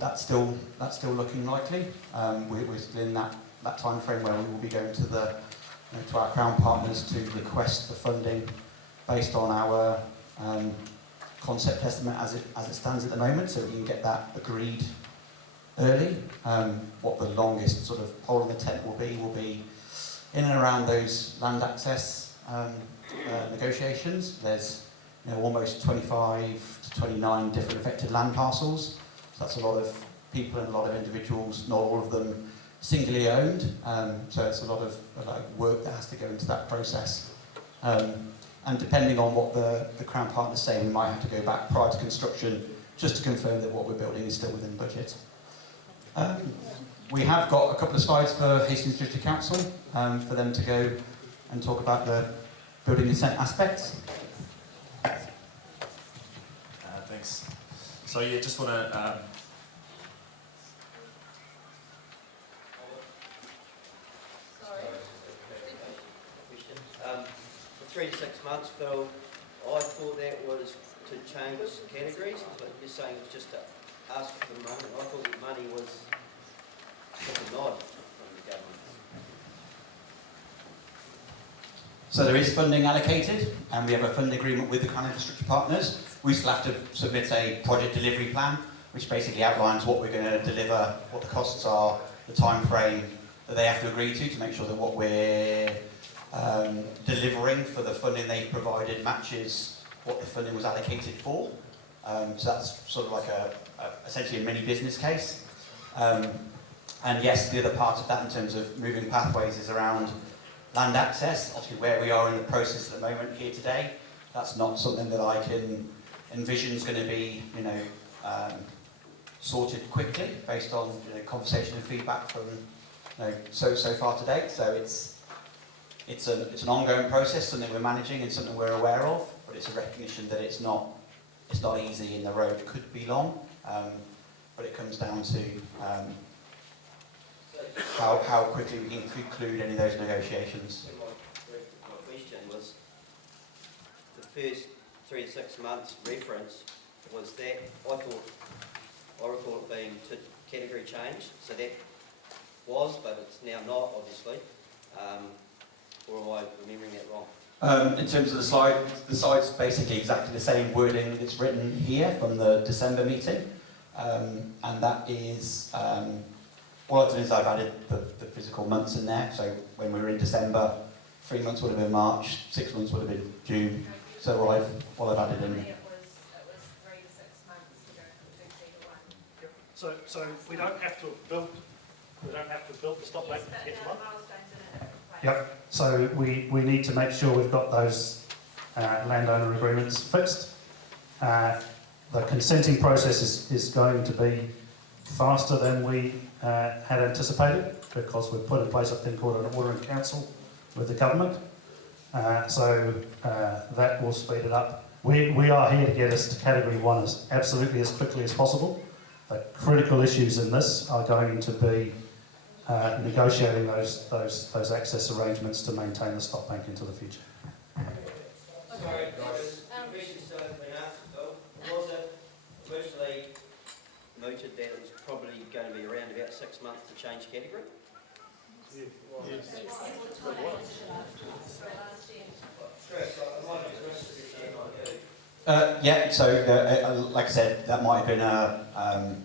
That's still looking likely. We're still in that time frame where we will be going to to our Crown partners to request the funding based on our concept estimate as it stands at the moment, so we can get that agreed early. What the longest sort of pole in the tent will be in and around those land access negotiations. There's almost 25 to 29 different affected land parcels. So that's a lot of people and a lot of individuals, not all of them singularly owned. So it's a lot of work that has to go into that process. And depending on what the Crown partners say, we might have to go back prior to construction just to confirm that what we're building is still within budget. We have got a couple of slides for Hastings District Council for them to go and talk about the building consent aspects. Thanks. So yeah, just want to For 3 to 6 months, Phil, I thought that was to change categories, but you're saying it's just to ask for the money. I thought the money was just a nod from the government. So there is funding allocated, and we have a funding agreement with the Crown Infrastructure Partners. We still have to submit a project delivery plan, which basically outlines what we're going to deliver, what the costs are, the time frame that they have to agree to make sure that what we're delivering for the funding they've provided matches what the funding was allocated for. So that's sort of like essentially a mini business case. And yes, the other part of that in terms of moving pathways is around land access. Obviously where we are in the process at the moment here today, that's not something that I can envision is going to be sorted quickly based on conversation and feedback from so far to date. So it's an ongoing process, something we're managing and something we're aware of, but it's a recognition that it's not easy and the road could be long, but it comes down to how quickly we can conclude any of those negotiations. My question was, the first 3 to 6 months reference was that, I recall it being to category change, so that was, but it's now not, obviously. Or am I remembering that wrong? In terms of the slide's basically exactly the same wording that's written here from the December meeting. And that is, what I've done is I've added the physical months in there. So when we were in December, 3 months would have been March, 6 months would have been June. So what I've added in. It was 3 to 6 months to go from 2 to 1. So we don't have to build the stop bank to get to one. Yep. So we need to make sure we've got those landowner agreements fixed. The consenting process is going to be faster than we had anticipated because we've put in place a thing called an order in council with the government. So that will speed it up. We are here to get us to category 1 absolutely as quickly as possible. The critical issues in this are going to be negotiating those access arrangements to maintain the stop bank into the future. Sorry, guys. The question's still hasn't been answered, though. Was it originally mooted that it was probably going to be around about 6 months to change category? Yeah, so like I said, that might have been an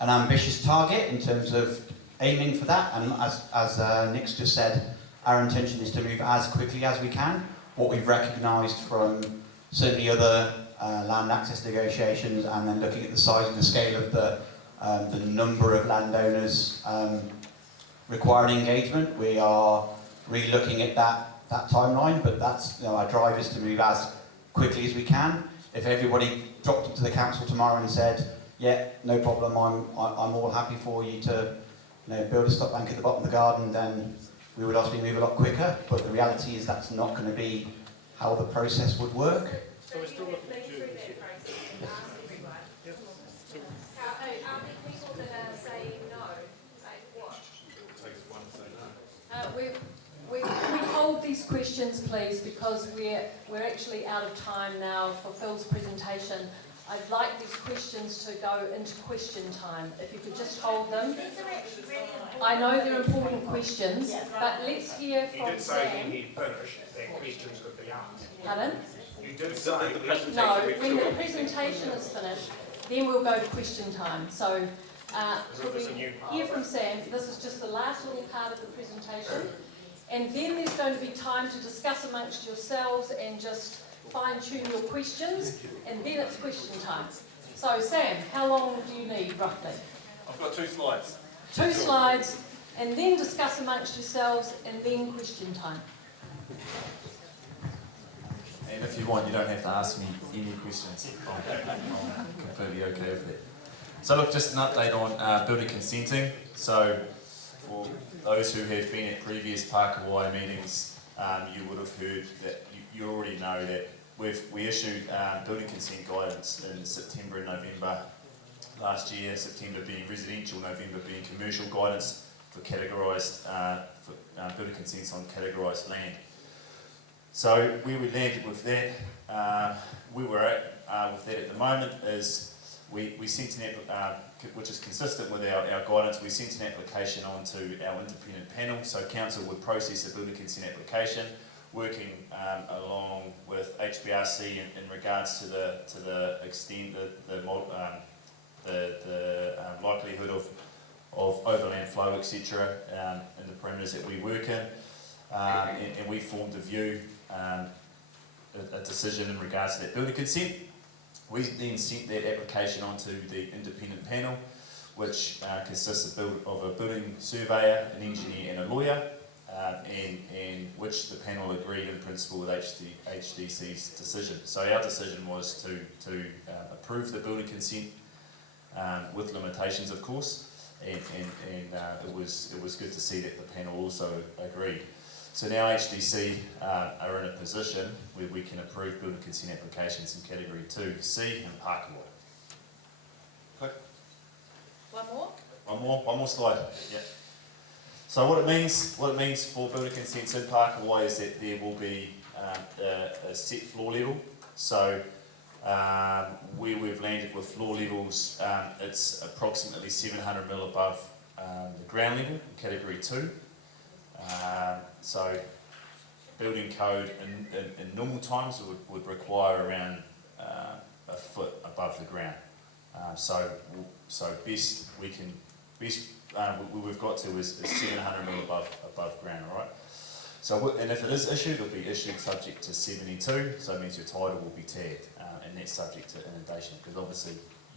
ambitious target in terms of aiming for that, and as Nick's just said, our intention is to move as quickly as we can. What we've recognised from certainly other land access negotiations and then looking at the size and the scale of the the number of landowners requiring engagement. We are re-looking at that timeline, but that's, our drive is to move as quickly as we can. If everybody dropped into the council tomorrow and said, yeah, no problem, I'm all happy for you to build a stop bank at the bottom of the garden, then we would obviously move a lot quicker, but the reality is that's not going to be how the process would work. So you have been through that process and asked everyone? Are there people that are saying no? Like what? We hold these questions, please, because we're actually out of time now for Phil's presentation. I'd like these questions to go into question time. If you could just hold them. These are actually really important. I know they're important questions, but let's hear You from did say when Sam. he finished that questions could be asked. Pardon? You did say No, when the presentation is finished, then we'll go to question time. So, could we hear from Sam? This is just the last little part of the presentation. And then there's going to be time to discuss amongst yourselves and just fine-tune your questions, and then it's question time. So, Sam, how long do you need, roughly? I've got 2 slides. 2 slides, and then discuss amongst yourselves, and then question time. And if you want, you don't have to ask me any questions. I'm completely okay with it. So look, just an update on building consenting. So for those who have been at previous Pakowhai meetings, you would have heard that you already know that we issued building consent guidance in September and November last year, September being residential, November being commercial guidance for categorised, building consents on categorised land. So where we landed with that, where we're at with that at the moment is we sent an which is consistent with our guidance, we sent an application on to our independent panel. So council would process a building consent application, working along with HBRC in regards to the extent, the likelihood of overland flow, etc., in the parameters that we work in, and we formed a view, a decision in regards to that building consent. We then sent that application on to the independent panel, which consists of a building surveyor, an engineer and a lawyer, and which the panel agreed in principle with HDC's decision. So our decision was to approve the building consent with limitations, of course, and it was good to see that the panel also agreed. So now HDC are in a position where we can approve building consent applications in Category 2C in Pakowhai. Click. One more slide. Yeah. So what it means for building consents in Pakowhai is that there will be a set floor level. So where we've landed with floor levels, it's approximately 700 mil above the ground level in Category 2. So building code in normal times would require around a foot above the ground. So best we've got to is 700 mil above ground, all right? So and if it is issued, it'll be issued subject to 72. So it means your title will be tagged, and that's subject to inundation, because obviously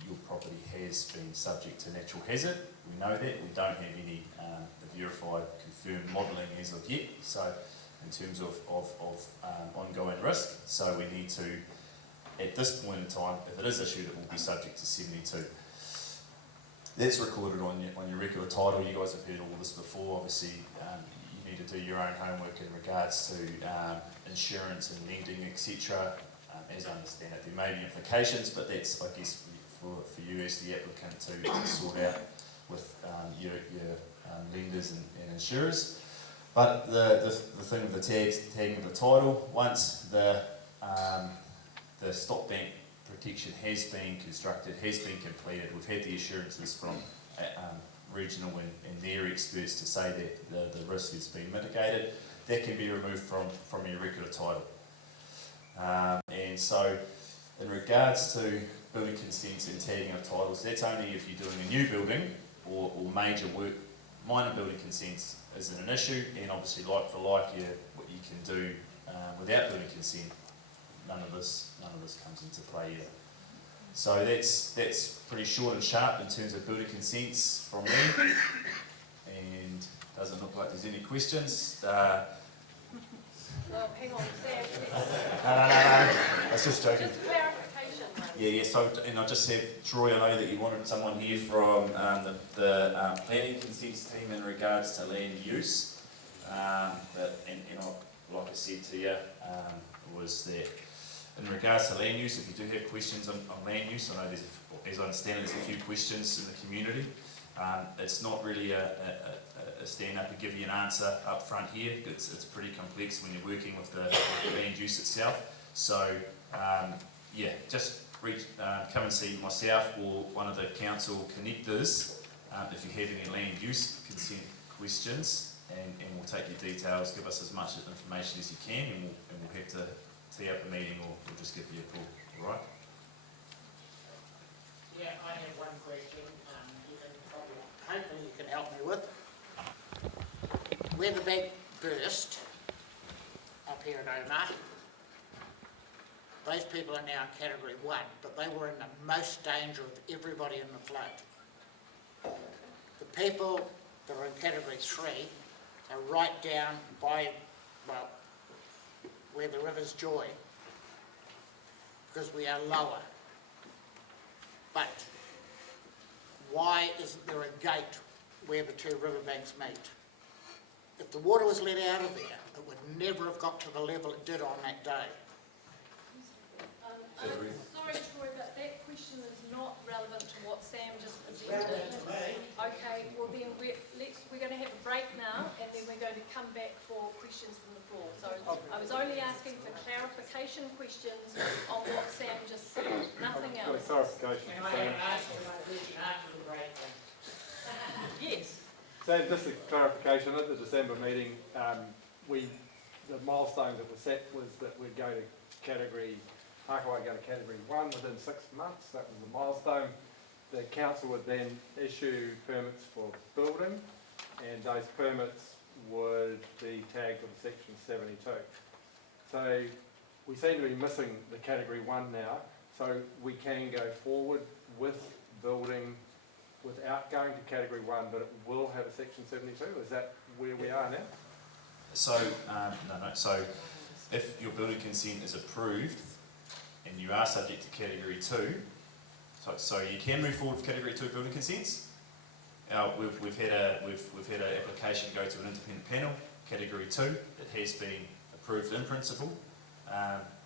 your property has been subject to natural hazard. We know that. We don't have any verified, confirmed modelling as of yet. So in terms of ongoing risk, so we need to, at this point in time, if it is issued, it will be subject to 72. That's recorded on your regular title. You guys have heard all this before. Obviously, you need to do your own homework in regards to insurance and lending, etc. As I understand it, there may be implications, but that's, I guess, for you as the applicant to sort out with your lenders and insurers. But the thing with the tagging of the title, once the stop bank protection has been constructed, has been completed, we've had the assurances from regional and their experts to say that the risk has been mitigated, that can be removed from your regular title. And so in regards to building consents and tagging of titles, that's only if you're doing a new building or major work. Minor building consents isn't an issue, and obviously like for like, what you can do without building consent, none of this comes into play yet. So that's pretty short and sharp in terms of building consents from me. And doesn't look like there's any questions. Well, hang on, Sam. No. I was just joking. Just clarification. Yeah. So, and I just have Troy. I know that you wanted someone here from the planning consents team in regards to land use. Like I said to you, was that in regards to land use, if you do have questions on land use, I know there's, as I understand it, there's a few questions in the community. It's not really a stand up and give you an answer up front here. It's pretty complex when you're working with the land use itself. So just come and see myself or one of the council connectors if you have any land use consent questions. And we'll take your details, give us as much information as you can, and we'll have to tee up a meeting or we'll just give you a call, all right? Yeah, I have one question, hopefully you can help me with. Where the bank burst, up here at Omar, those people are now in category 1, but they were in the most danger of everybody in the flood. The people that are in category 3 are right down by, well, where the river's joy, because we are lower. But why isn't there a gate where the two riverbanks meet? If the water was let out of there, it would never have got to the level it did on that day. Sorry, Troy, but that question is not relevant to what Sam just presented. Okay, well then we're going to have a break now, and then we're going to come back for questions from the floor. So I was only asking for clarification questions on what Sam just said, nothing else. Clarification. And I have asked for my question after the break then. Yes. So just a clarification, at the December meeting, the milestone that was set was that we'd go to Pakowhai go to category 1 within 6 months. That was the milestone. The council would then issue permits for building, and those permits would be tagged with section 72. So we seem to be missing the category 1 now, so we can go forward with building without going to category 1, but it will have a section 72. Is that where we are now? So, no. So if your building consent is approved and you are subject to category 2, so you can move forward with category 2 building consents. We've had an application go to an independent panel, category 2. It has been approved in principle,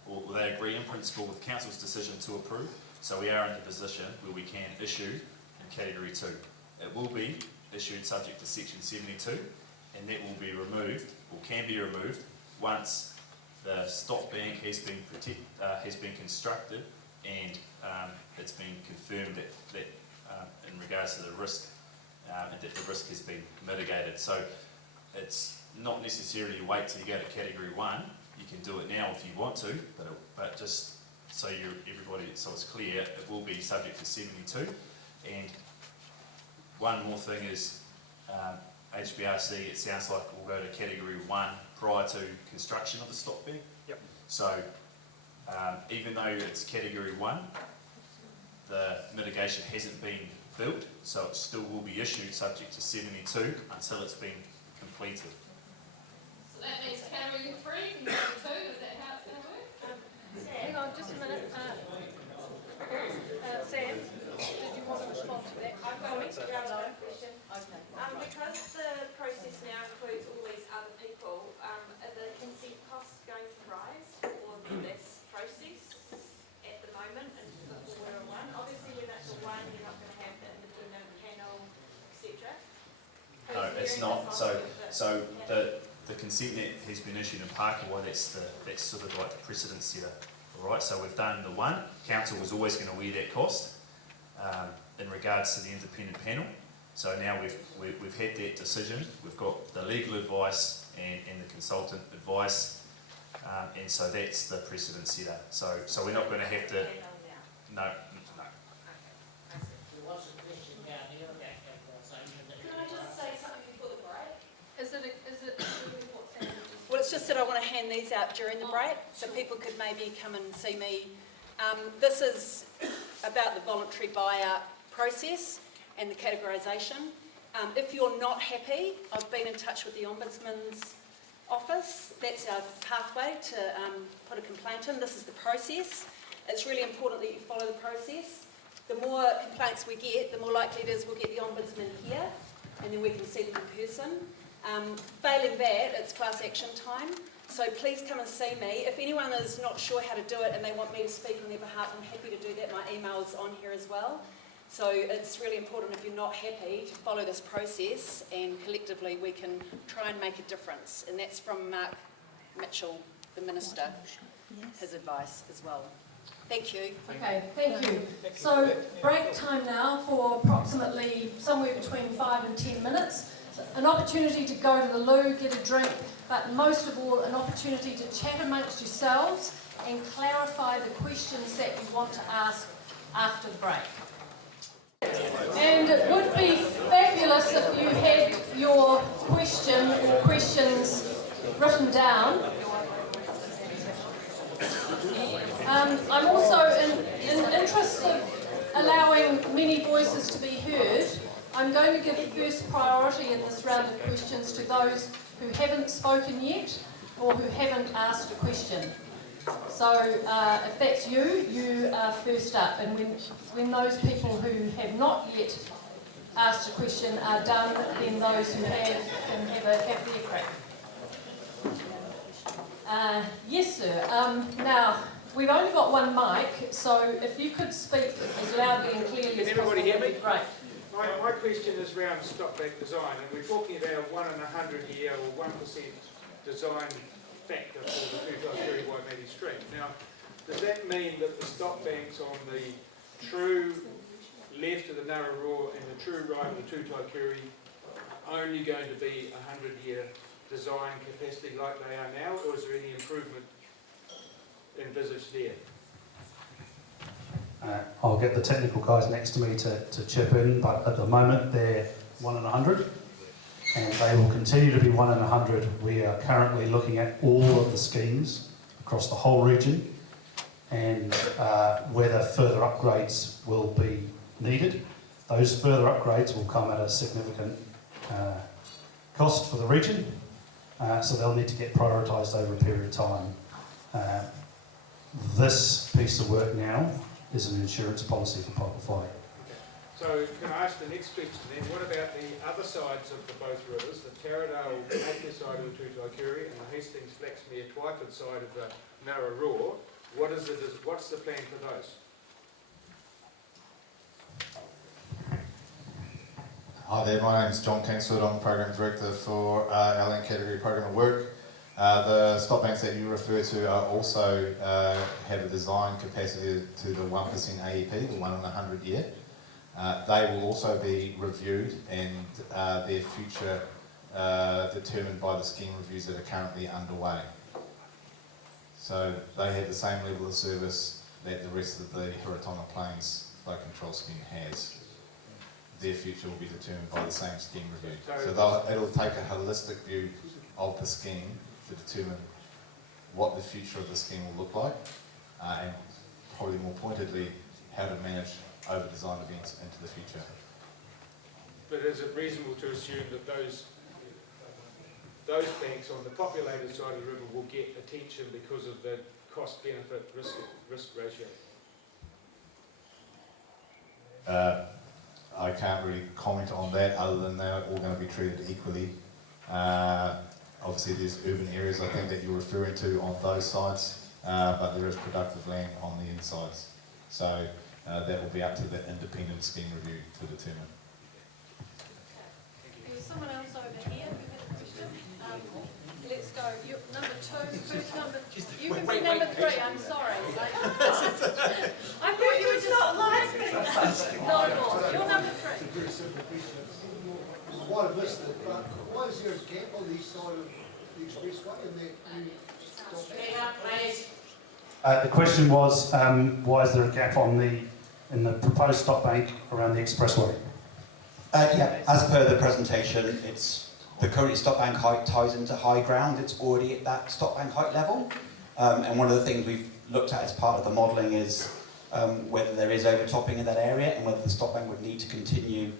or they agree in principle with council's decision to approve. So we are in the position where we can issue in category 2. It will be issued subject to section 72, and that will be removed, or can be removed, once the stop bank has been constructed and it's been confirmed that in regards to the risk, that the risk has been mitigated. So it's not necessarily wait till you go to category 1. You can do it now if you want to, but just so so it's clear, it will be subject to 72. And one more thing is HBRC, it sounds like we'll go to category 1 prior to construction of the stop bank. Yep. So even though it's category 1, the mitigation hasn't been built, so it still will be issued subject to 72 until it's been completed. So that means category 3 can go to 2, is that how it's going to work? Hang on just a minute. Sam, did you want to respond to that? I've got a question. Okay. Because the process now includes all these other people, are the consent costs going to rise for this process at the moment and for Wera 1? Obviously when it's a 1, you're not going to have the independent panel, etc. No, it's not. So the consent that has been issued in Pakowhai, that's sort of like the precedent setter. Alright, so we've done the 1. Council was always going to wear that cost in regards to the independent panel. So now we've had that decision. We've got the legal advice and the consultant advice, and so that's the precedent setter. So we're not going to have to. No. There was a question down here about capitalisation. Can I just say something before the break? Is it what Sam just Well, it's just that I want to hand these out during the break, so people could maybe come and see me This is about the voluntary buyer process and the categorisation. If you're not happy, I've been in touch with the Ombudsman's office. That's our pathway to put a complaint in. This is the process. It's really important that you follow the process. The more complaints we get, the more likely it is we'll get the Ombudsman here, and then we can see them in person. Failing that, it's class action time. So please come and see me. If anyone is not sure how to do it and they want me to speak on their behalf, I'm happy to do that. My email's on here as well. So it's really important, if you're not happy, to follow this process, and collectively we can try and make a difference. And that's from Mark Mitchell, the Minister, his advice as well. Thank you. Okay, thank you. So break time now for approximately somewhere between 5 and 10 minutes. So an opportunity to go to the loo, get a drink, but most of all an opportunity to chat amongst yourselves and clarify the questions that you want to ask after the break. And it would be fabulous if you had your question or questions written down. I'm also in interest of allowing many voices to be heard. I'm going to give first priority in this round of questions to those who haven't spoken yet or who haven't asked a question. So if that's you, you are first up. And when those people who have not yet asked a question are done, then those who have can have their crack. Yes, sir. Now, we've only got one mic, so if you could speak as loudly and clearly as possible, hear me? great. My question is around stop-back design, and we're talking about 1 in 100 year or 1% design factor for the 2x3 Waimate Street. Now, does that mean that the stop banks on the true left of the Narraroa and the true right of the Tutaikuri are only going to be 100-year design capacity like they are now, or is there any improvement envisaged there? I'll get the technical guys next to me to chip in, but at the moment they're 1 in 100, and they will continue to be 1 in 100. We are currently looking at all of the schemes across the whole region, and whether further upgrades will be needed. Those further upgrades will come at a significant cost for the region, so they'll need to get prioritised over a period of time. This piece of work now is an insurance policy for Pakowhai. So can I ask the next question then, what about the other sides of the both rivers, the Taradale Hawke side of the Tutaikuri and the Hastings Flaxmere Twyford side of the Narraroa? What's the plan for those? Hi there, my name is John Kingsford. I'm Program Director for our land category program of work. The stop banks that you refer to are also have a design capacity to the 1% AEP, the 1 in 100 year. They will also be reviewed and their future determined by the scheme reviews that are currently underway. So they have the same level of service that the rest of the Hiratona Plains flow control scheme has. Their future will be determined by the same scheme review. So it'll take a holistic view of the scheme to determine what the future of the scheme will look like, and probably more pointedly, how to manage over-design events into the future. But is it reasonable to assume that those banks on the populated side of the river will get attention because of the cost-benefit risk ratio? I can't really comment on that other than they're all going to be treated equally. Obviously there's urban areas I think that you're referring to on those sides, but there is productive land on the insides. So that will be up to the independent scheme review to determine. There's someone else over here who had a question. Let's go. You're number 2, first number. You can be number 3. I'm sorry. I thought you were just not like me. Not at all. You're number 3. It's a very simple question. Quite a list, but why is there a gap on the east side of the expressway and that new stop? The question was, why is there a gap in the proposed stop bank around the expressway? Yeah, as per the presentation, the current stop bank height ties into high ground. It's already at that stop bank height level. And one of the things we've looked at as part of the modelling is whether there is overtopping in that area and whether the stop bank would need to continue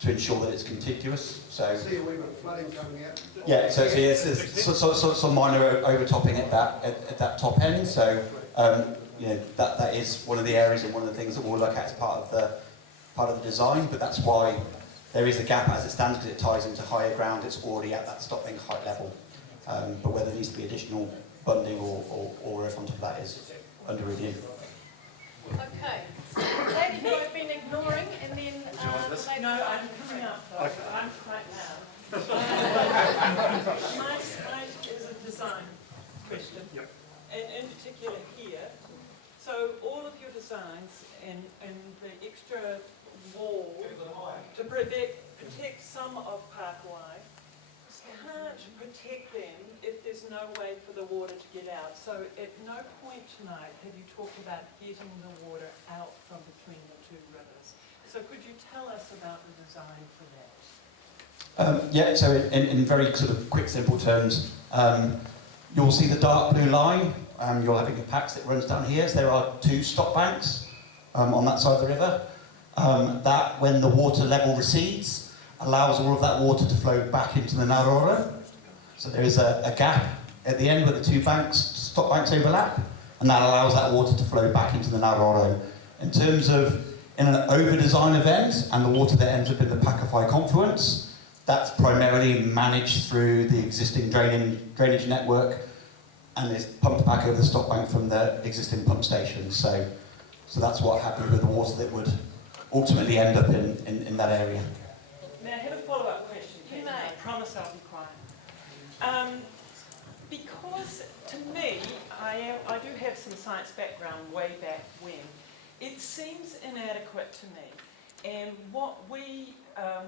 to ensure that it's contiguous. So See a wee bit of flooding coming out. yeah, so there's some minor overtopping at that top end. So you know, that is one of the areas and one of the things that we'll look at as part of the design. But that's why there is a gap as it stands, because it ties into higher ground. It's already at that stop bank height level. But whether there needs to be additional bunding or if on top of that is under review. Okay. Lady who I've been ignoring, and then No, I'm coming up though. Okay. I'm quite loud. Mine is a design question. Yep. And in particular here, so all of your designs and the extra wall to protect some of Pakowhai can't protect them if there's no way for the water to get out. So at no point tonight have you talked about getting the water out from between the two rivers. So could you tell us about the design for that? Yeah, so in very sort of quick, simple terms, you'll see the dark blue line. You're having a patch that runs down here. So there are 2 stop banks on that side of the river. That, when the water level recedes, allows all of that water to flow back into the Narora. So there is a gap at the end where the 2 stop banks overlap, and that allows that water to flow back into the Narora. In terms of in an over-design event, and the water that ends up in the Pakowhai confluence, that's primarily managed through the existing drainage network, and is pumped back over the stop bank from the existing pump station. So that's what happens with the water that would ultimately end up in that area. Now I have a follow-up question. You may. I promise I'll be quiet. Because to me, I do have some science background way back when. It seems inadequate to me. And what we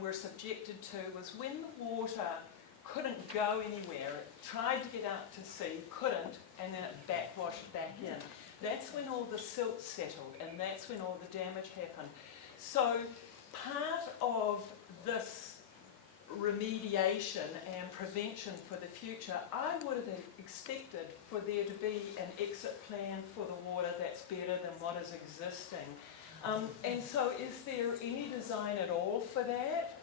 were subjected to was when the water couldn't go anywhere, it tried to get out to sea, couldn't, and then it backwashed back in. That's when all the silt settled, and that's when all the damage happened. So part of this remediation and prevention for the future, I would have expected for there to be an exit plan for the water that's better than what is existing. And so is there any design at all for that?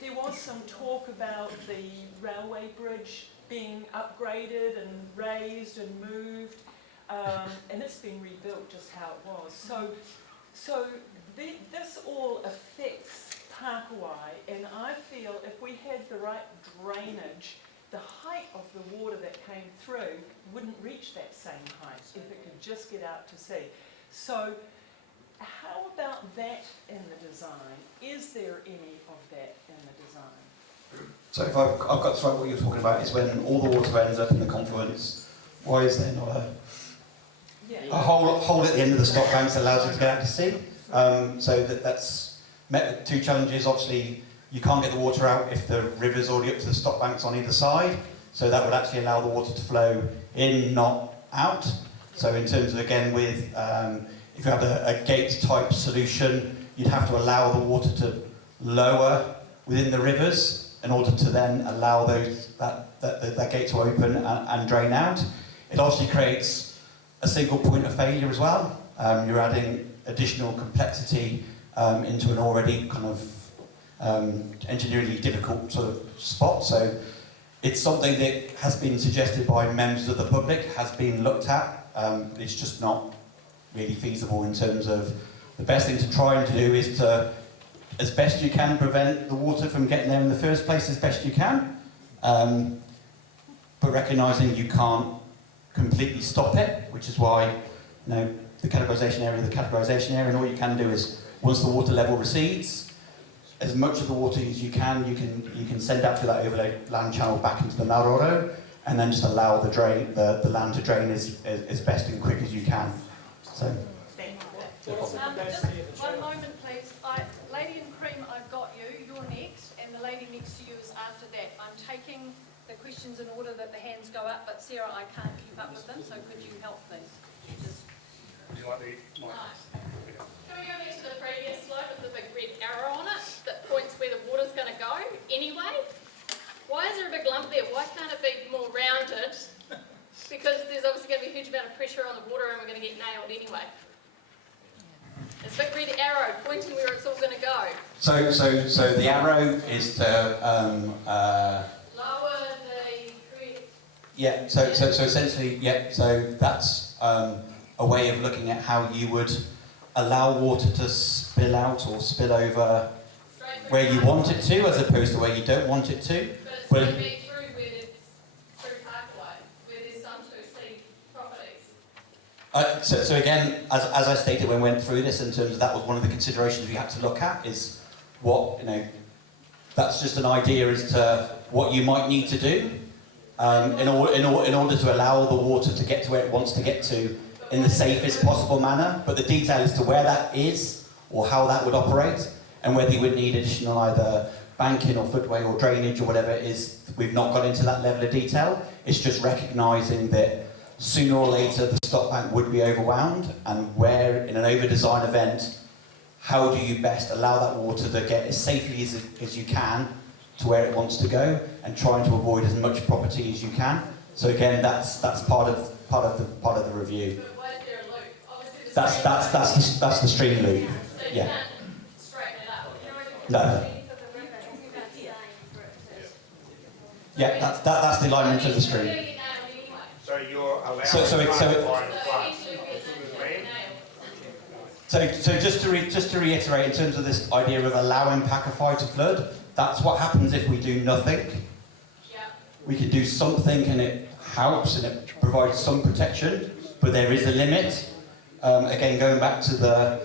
There was some talk about the railway bridge being upgraded and raised and moved, and it's been rebuilt just how it was. So this all affects Pakowhai, and I feel if we had the right drainage, the height of the water that came through wouldn't reach that same height if it could just get out to sea. So how about that in the design? Is there any of that in the design? So if I've got to right, what you're talking about is when all the water ends up in the confluence, why is there not a hole at the end of the stop banks that allows it to get out to sea? So that's met with 2 challenges. Obviously, you can't get the water out if the river's already up to the stop banks on either side. So that would actually allow the water to flow in, not out. So in terms of, again, with if you have a gate type solution, you'd have to allow the water to lower within the rivers in order to then allow that gate to open and drain out. It obviously creates a single point of failure as well. You're adding additional complexity into an already kind of engineeringly difficult sort of spot. So it's something that has been suggested by members of the public, has been looked at, but it's just not really feasible in terms of the best thing to try and do is to, as best you can, prevent the water from getting there in the first place as best you can, but recognising you can't completely stop it, which is why, you know, the categorisation area, and all you can do is, once the water level recedes, as much of the water as you can send out through that overlay land channel back into the Naroro, and then just allow the land to drain as best and quick as you can. So. Just one moment, please. Lady in cream, I've got you. You're next, and the lady next to you is after that. I'm taking the questions in order that the hands go up, but Sarah, I can't keep up with them, so could you help, please? Would you like the mic? Can we go back to the previous slide with the big red arrow on it that points where the water's going to go anyway? Why is there a big lump there? Why can't it be more rounded? Because there's obviously going to be a huge amount of pressure on the water and we're going to get nailed anyway. big red arrow pointing where it's all going to go. So the arrow is to Lower the creek. yeah. So essentially, yeah. So that's a way of looking at how you would allow water to spill out or spill over where you want it to, as opposed to where you don't want it to. But it's going to be through Pakowhai, where there's some to see properties. So again, as I stated when we went through this, in terms of that was one of the considerations we had to look at, is what, that's just an idea as to what you might need to do in order to allow the water to get to where it wants to get to in the safest possible manner. But the detail as to where that is or how that would operate, and whether you would need additional either banking or footway or drainage or whatever it is, we've not got into that level of detail. It's just recognising that sooner or later the stock bank would be overwhelmed, and where in an over-design event, how do you best allow that water to get as safely as you can to where it wants to go, and trying to avoid as much property as you can. So again, that's part of the review. But why is there a loop? Obviously That's the stream loop. So you Yeah. can't straighten it up. No. Yeah, that's the alignment of the stream. So you're allowed So to just to reiterate, in terms of this idea of allowing Pakowhai to flood, that's what happens if we do nothing. We can do something and it helps and it provides some protection, but there is a limit. Again, going back to the,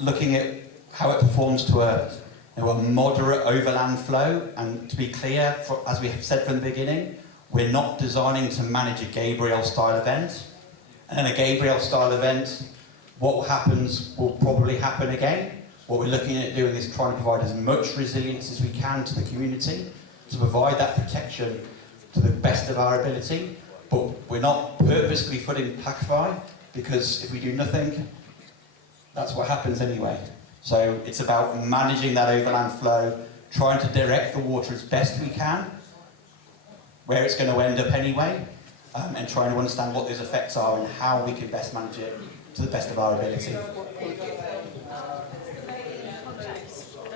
looking at how it performs to a moderate overland flow, and to be clear, as we have said from the beginning, we're not designing to manage a Gabriel-style event. And in a Gabriel-style event, what happens will probably happen again. What we're looking at doing is trying to provide as much resilience as we can to the community, to provide that protection to the best of our ability. But we're not purposely flooding Pakowhai, because if we do nothing, that's what happens anyway. So it's about managing that overland flow, trying to direct the water as best we can, where it's going to end up anyway, and trying to understand what those effects are and how we can best manage it to the best of our ability. The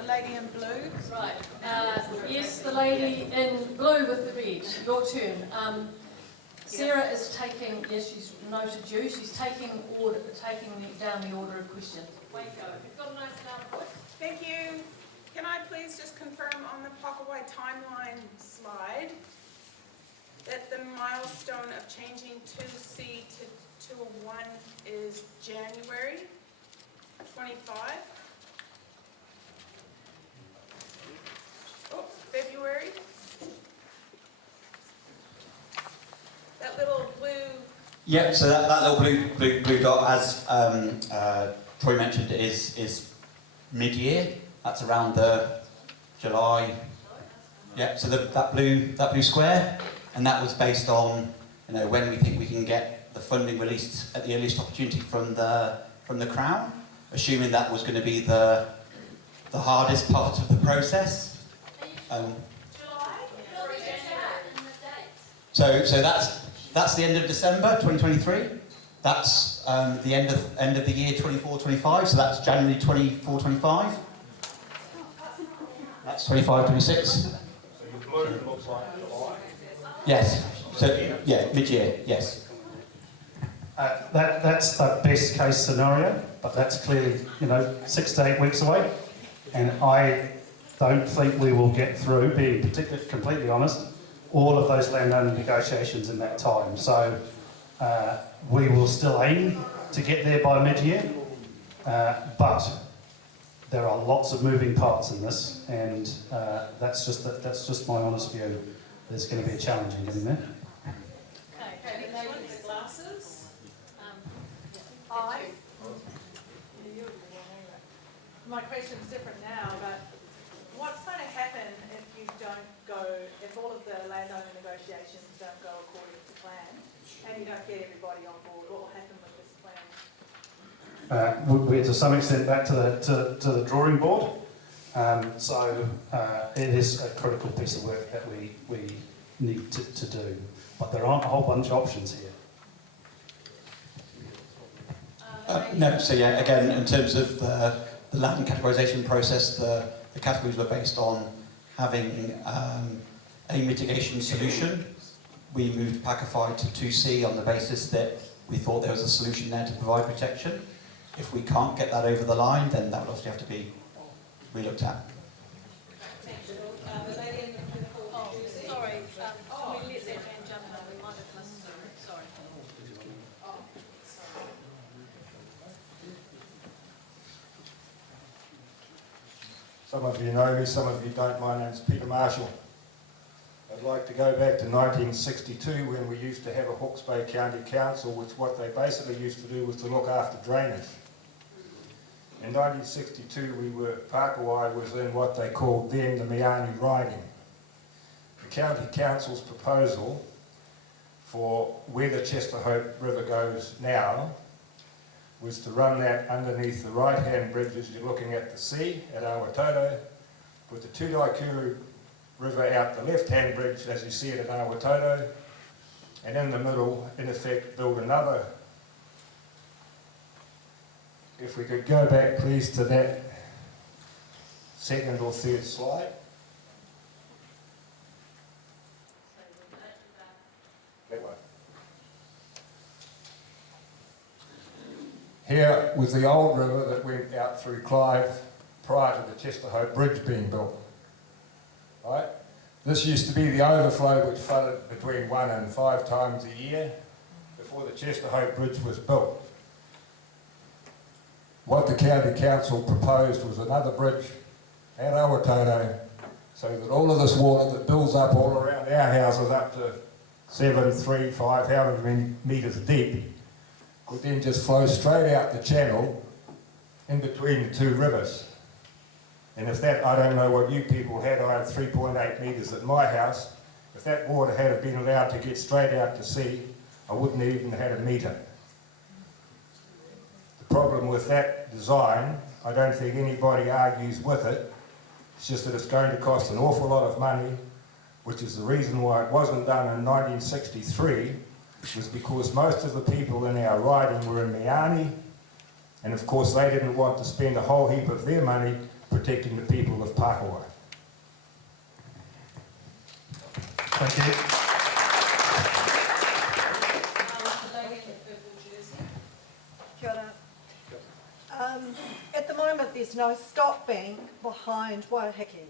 lady in blue? Right. Yes, the lady in blue with the red. Your turn. Sarah is taking, yes, she's noted you, she's taking down the order of questions. Waco, you've got a nice loud voice. Thank you. Can I please just confirm on the Pakowhai timeline slide that the milestone of changing 2C to 201 is January 25? Oh, February? That little blue... Yep, so that little blue dot, as Troy mentioned, is mid-year. That's around the July. Yep, so that blue square, and that was based on when we think we can get the funding released at the earliest opportunity from the Crown, assuming that was going to be the hardest part of the process. So that's the end of December 2023. That's the end of the year 24-25. So that's January 24-25. That's 25-26. So your blue looks like July. Yes. So yeah, mid-year. Yes. That's the best case scenario, but that's clearly 6 to 8 weeks away, and I don't think we will get through, being completely honest, all of those landowner negotiations in that time. So we will still aim to get there by mid-year, but there are lots of moving parts in this, and that's just my honest view. There's going to be a challenge in getting there. Okay, the lady with the glasses. Hi. My question's different now, but what's going to happen if you don't go, if all of the landowner negotiations don't go according to plan, and you don't get everybody on board? What will happen with this plan? We're to some extent back to the drawing board. So it is a critical piece of work that we need to do. But there aren't a whole bunch of options here. No, so yeah, again, in terms of the land categorisation process, the categories were based on having a mitigation solution. We moved Pakowhai to 2C on the basis that we thought there was a solution there to provide protection. If we can't get that over the line, then that will obviously have to be relooked at. Sorry, can we let that man jump in? We might have missed it. Sorry. Some of you know me, some of you don't. My name's Peter Marshall. I'd like to go back to 1962 when we used to have a Hawke's Bay County Council, which what they basically used to do was to look after drainage. In 1962 Pakowhai was in what they called then the Meani riding. The County Council's proposal for where the Chester Hope River goes now was to run that underneath the right-hand bridge as you're looking at the sea at Awatoto, with the Tudaikuru River out the left-hand bridge as you see it at Awatoto, and in the middle, in effect, build another. If we could go back please to that second or third slide. That one. Here was the old river that went out through Clive prior to the Chester Hope Bridge being built. Right? This used to be the overflow which flooded between 1 and 5 times a year before the Chester Hope Bridge was built. What the County Council proposed was another bridge at Awatoto so that all of this water that builds up all around our houses up to 7, 3, 5, however many metres deep would then just flow straight out the channel in between the two rivers. And if that, I don't know what you people had, I had 3.8 metres at my house. If that water had been allowed to get straight out to sea, I wouldn't even have had a metre. The problem with that design, I don't think anybody argues with it, it's just that it's going to cost an awful lot of money, which is the reason why it wasn't done in 1963, was because most of the people in our riding were in Meani, and of course they didn't want to spend a whole heap of their money protecting the people of Pakowhai. Thank you. Kia ora. At the moment, there's no stop bank behind Waiheke.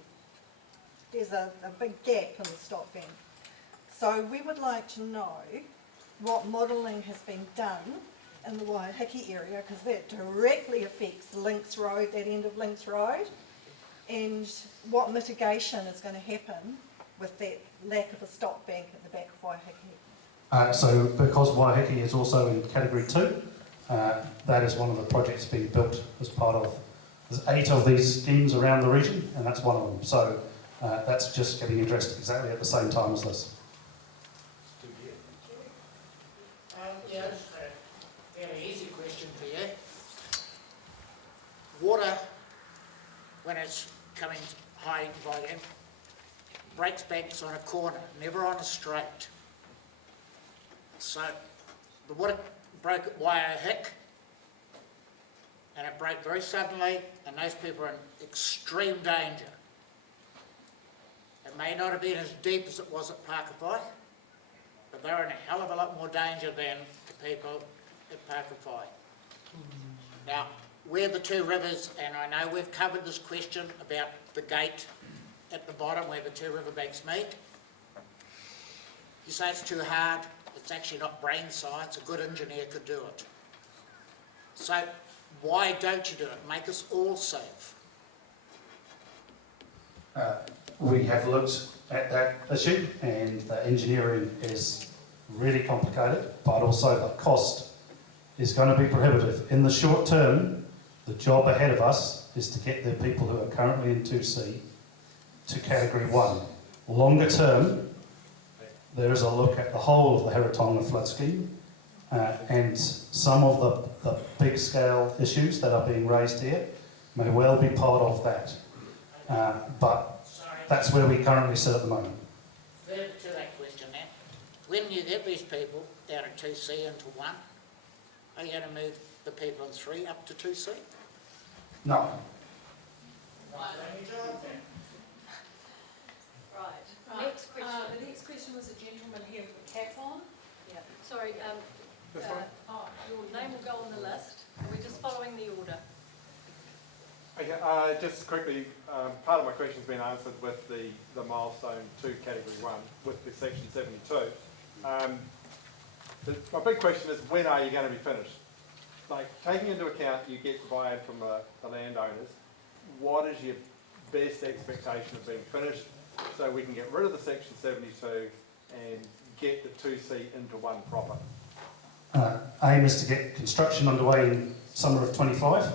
There's a big gap in the stop bank. So we would like to know what modelling has been done in the Waiheke area, because that directly affects Links Road, that end of Links Road, and what mitigation is going to happen with that lack of a stop bank at the back of Waiheke. So because Waiheke is also in Category 2, that is one of the projects being built as part of, there's 8 of these schemes around the region, and that's one of them. So that's just getting addressed exactly at the same time as this. Yes, a very easy question for you. Water, when it's coming high in volume, breaks banks on a corner, never on a straight. So the water broke at Waiheke, and it broke very suddenly, and those people are in extreme danger. It may not have been as deep as it was at Pakowhai, but they're in a hell of a lot more danger than the people at Pakowhai. Now, where the two rivers, and I know we've covered this question about the gate at the bottom where the two riverbanks meet. You say it's too hard, it's actually not brain science, a good engineer could do it. So, why don't you do it? Make us all safe. We have looked at that issue, and the engineering is really complicated, but also the cost is going to be prohibitive. In the short term, the job ahead of us is to get the people who are currently in 2C to Category 1. Longer term, there is a look at the whole of the Heritonga flood scheme, and some of the big scale issues that are being raised here may well be part of that. But that's where we currently sit at the moment. Further to that question then, when you get these people out of 2C into 1, are you going to move the people in 3 up to 2C? No. Right. Next question. The next question was a gentleman here with the cap on. Yeah. Sorry, your name will go on the list. We're just following the order. Okay, just quickly, part of my question's been answered with the milestone 2 category 1 with the section 72. My big question is, when are you going to be finished? Like, taking into account you get buy-in from the landowners, what is your best expectation of being finished so we can get rid of the section 72 and get the 2C into one proper? Aim is to get construction underway in summer of 25.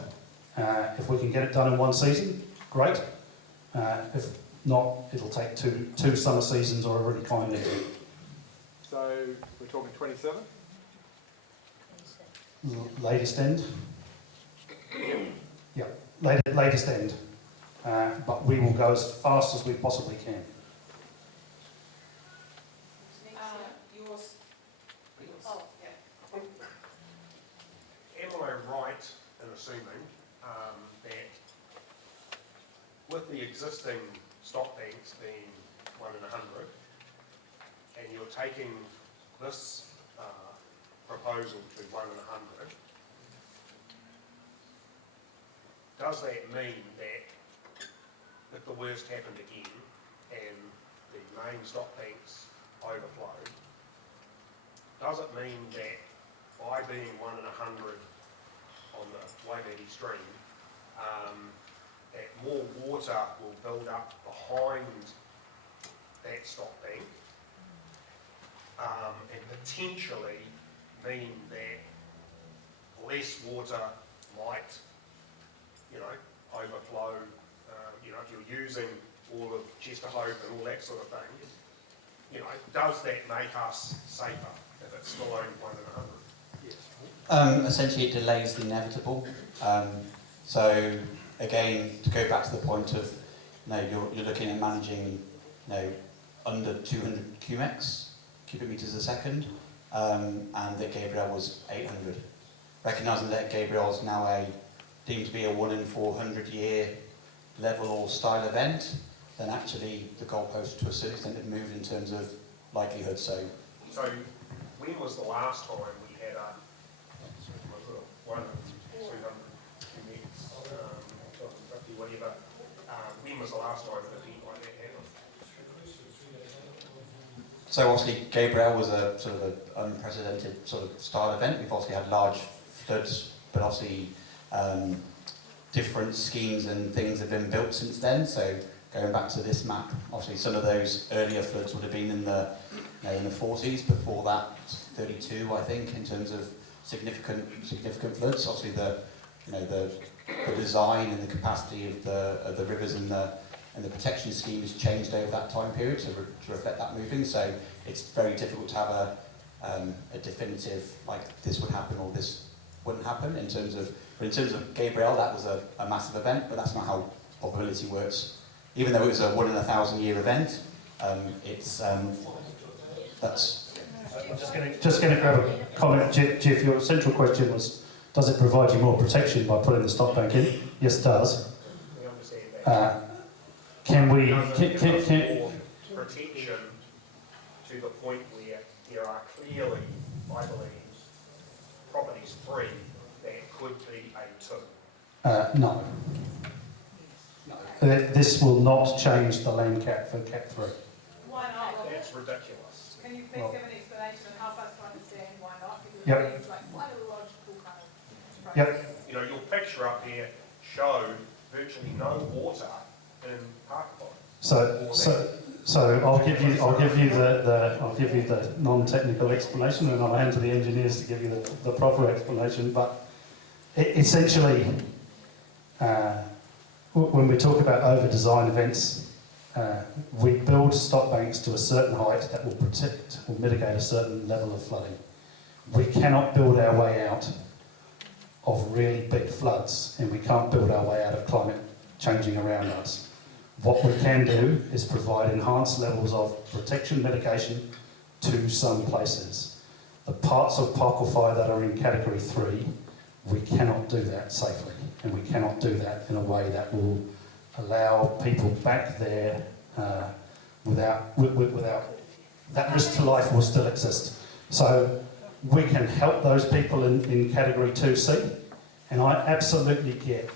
If we can get it done in one season, great. If not, it'll take two summer seasons or a really kind of. So we're talking 27? Latest end. Yeah, latest end. But we will go as fast as we possibly can. Yours. Oh, yeah. Am I right in assuming that with the existing stock banks being 1 in 100, and you're taking this proposal to 1 in 100, does that mean that if the worst happened again and the main stock banks overflowed, does it mean that by being 1 in 100 on the Waimiri stream, that more water will build up behind that stock bank, and potentially mean that less water might, overflow, if you're using all of Chester Hope and all that sort of thing, does that make us safer if it's still only 1 in 100? Yes. Essentially, it delays the inevitable. So again, to go back to the point of, you're looking at managing, under 200 cubic meters a second, and that Gabriel was 800. Recognising that Gabriel is now deemed to be a 1 in 400 year level or style event, then actually the goalpost to a certain extent have moved in terms of likelihood. So when was the last time we had a 1 in 200 cubic, 250, whatever? When was the last time an event like that happened? So obviously Gabriel was a sort of an unprecedented sort of style event. We've obviously had large floods, but obviously different schemes and things have been built since then. So going back to this map, obviously some of those earlier floods would have been in the 40s. Before that, 32, I think, in terms of significant floods. Obviously the design and the capacity of the rivers and the protection scheme has changed over that time period to reflect that moving. So it's very difficult to have a definitive, like, this would happen or this wouldn't happen. In terms of Gabriel, that was a massive event, but that's not how probability works. Even though it was a 1 in 1,000 year event, that's. I'm just going to grab a comment. Jeff, your central question was, does it provide you more protection by putting the stock bank in? Yes, it does. We understand that. Can we... More protection to the point where there are clearly, I believe, properties free that could be a 2? No. This will not change the land cap for cap 3. Why not? That's ridiculous. Can you please give an explanation and help us to understand why not? Because Yep. it seems like quite a logical kind of process. Yep. Your picture up here showed virtually no water in Pakowhai. So I'll give you the non-technical explanation, and I'll hand to the engineers to give you the proper explanation. But essentially, when we talk about over-design events, we build stock banks to a certain height that will protect or mitigate a certain level of flooding. We cannot build our way out of really big floods, and we can't build our way out of climate changing around us. What we can do is provide enhanced levels of protection mitigation to some places. The parts of Pakowhai that are in category 3 we cannot do that safely, and we cannot do that in a way that will allow people back there without that risk to life will still exist. So we can help those people in category 2C, and I absolutely get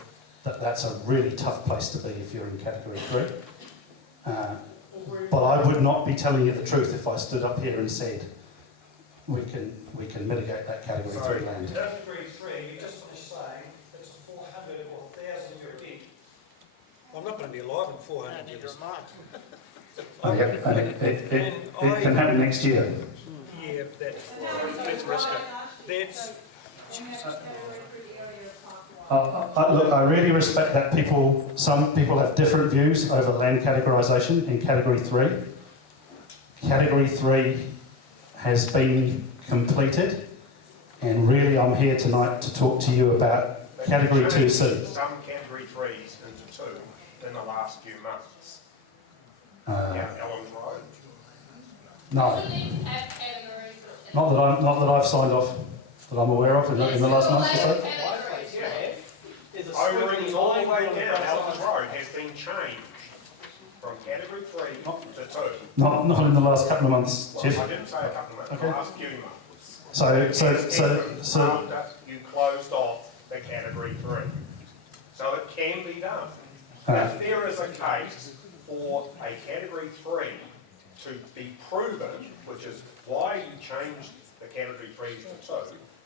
that that's a really tough place to be if you're in category 3. But I would not be telling you the truth if I stood up here and said we can mitigate that category 3 land. Category 3, you just finished saying it's a 400 or 1,000 year event. I'm not going to be alive in 400 years. It can happen next year. Yeah, that's risky. Look, I really respect that some people have different views over land categorisation in category 3. Category 3 has been completed, and really I'm here tonight to talk to you about category 2C. Some category 3s into 2 in the last few months. Ellen's Road. No. Not that I've signed off, that I'm aware of in the last month or so. Overings all the way down Ellen's Road has been changed from category 3 to 2. Not in the last couple of months, Well, Jeff. I didn't say a couple of months, Okay. the last few months. So After you closed off the category 3. So it can be done. If there is a case for a category 3 to be proven, which is why you changed the category 3s to 2,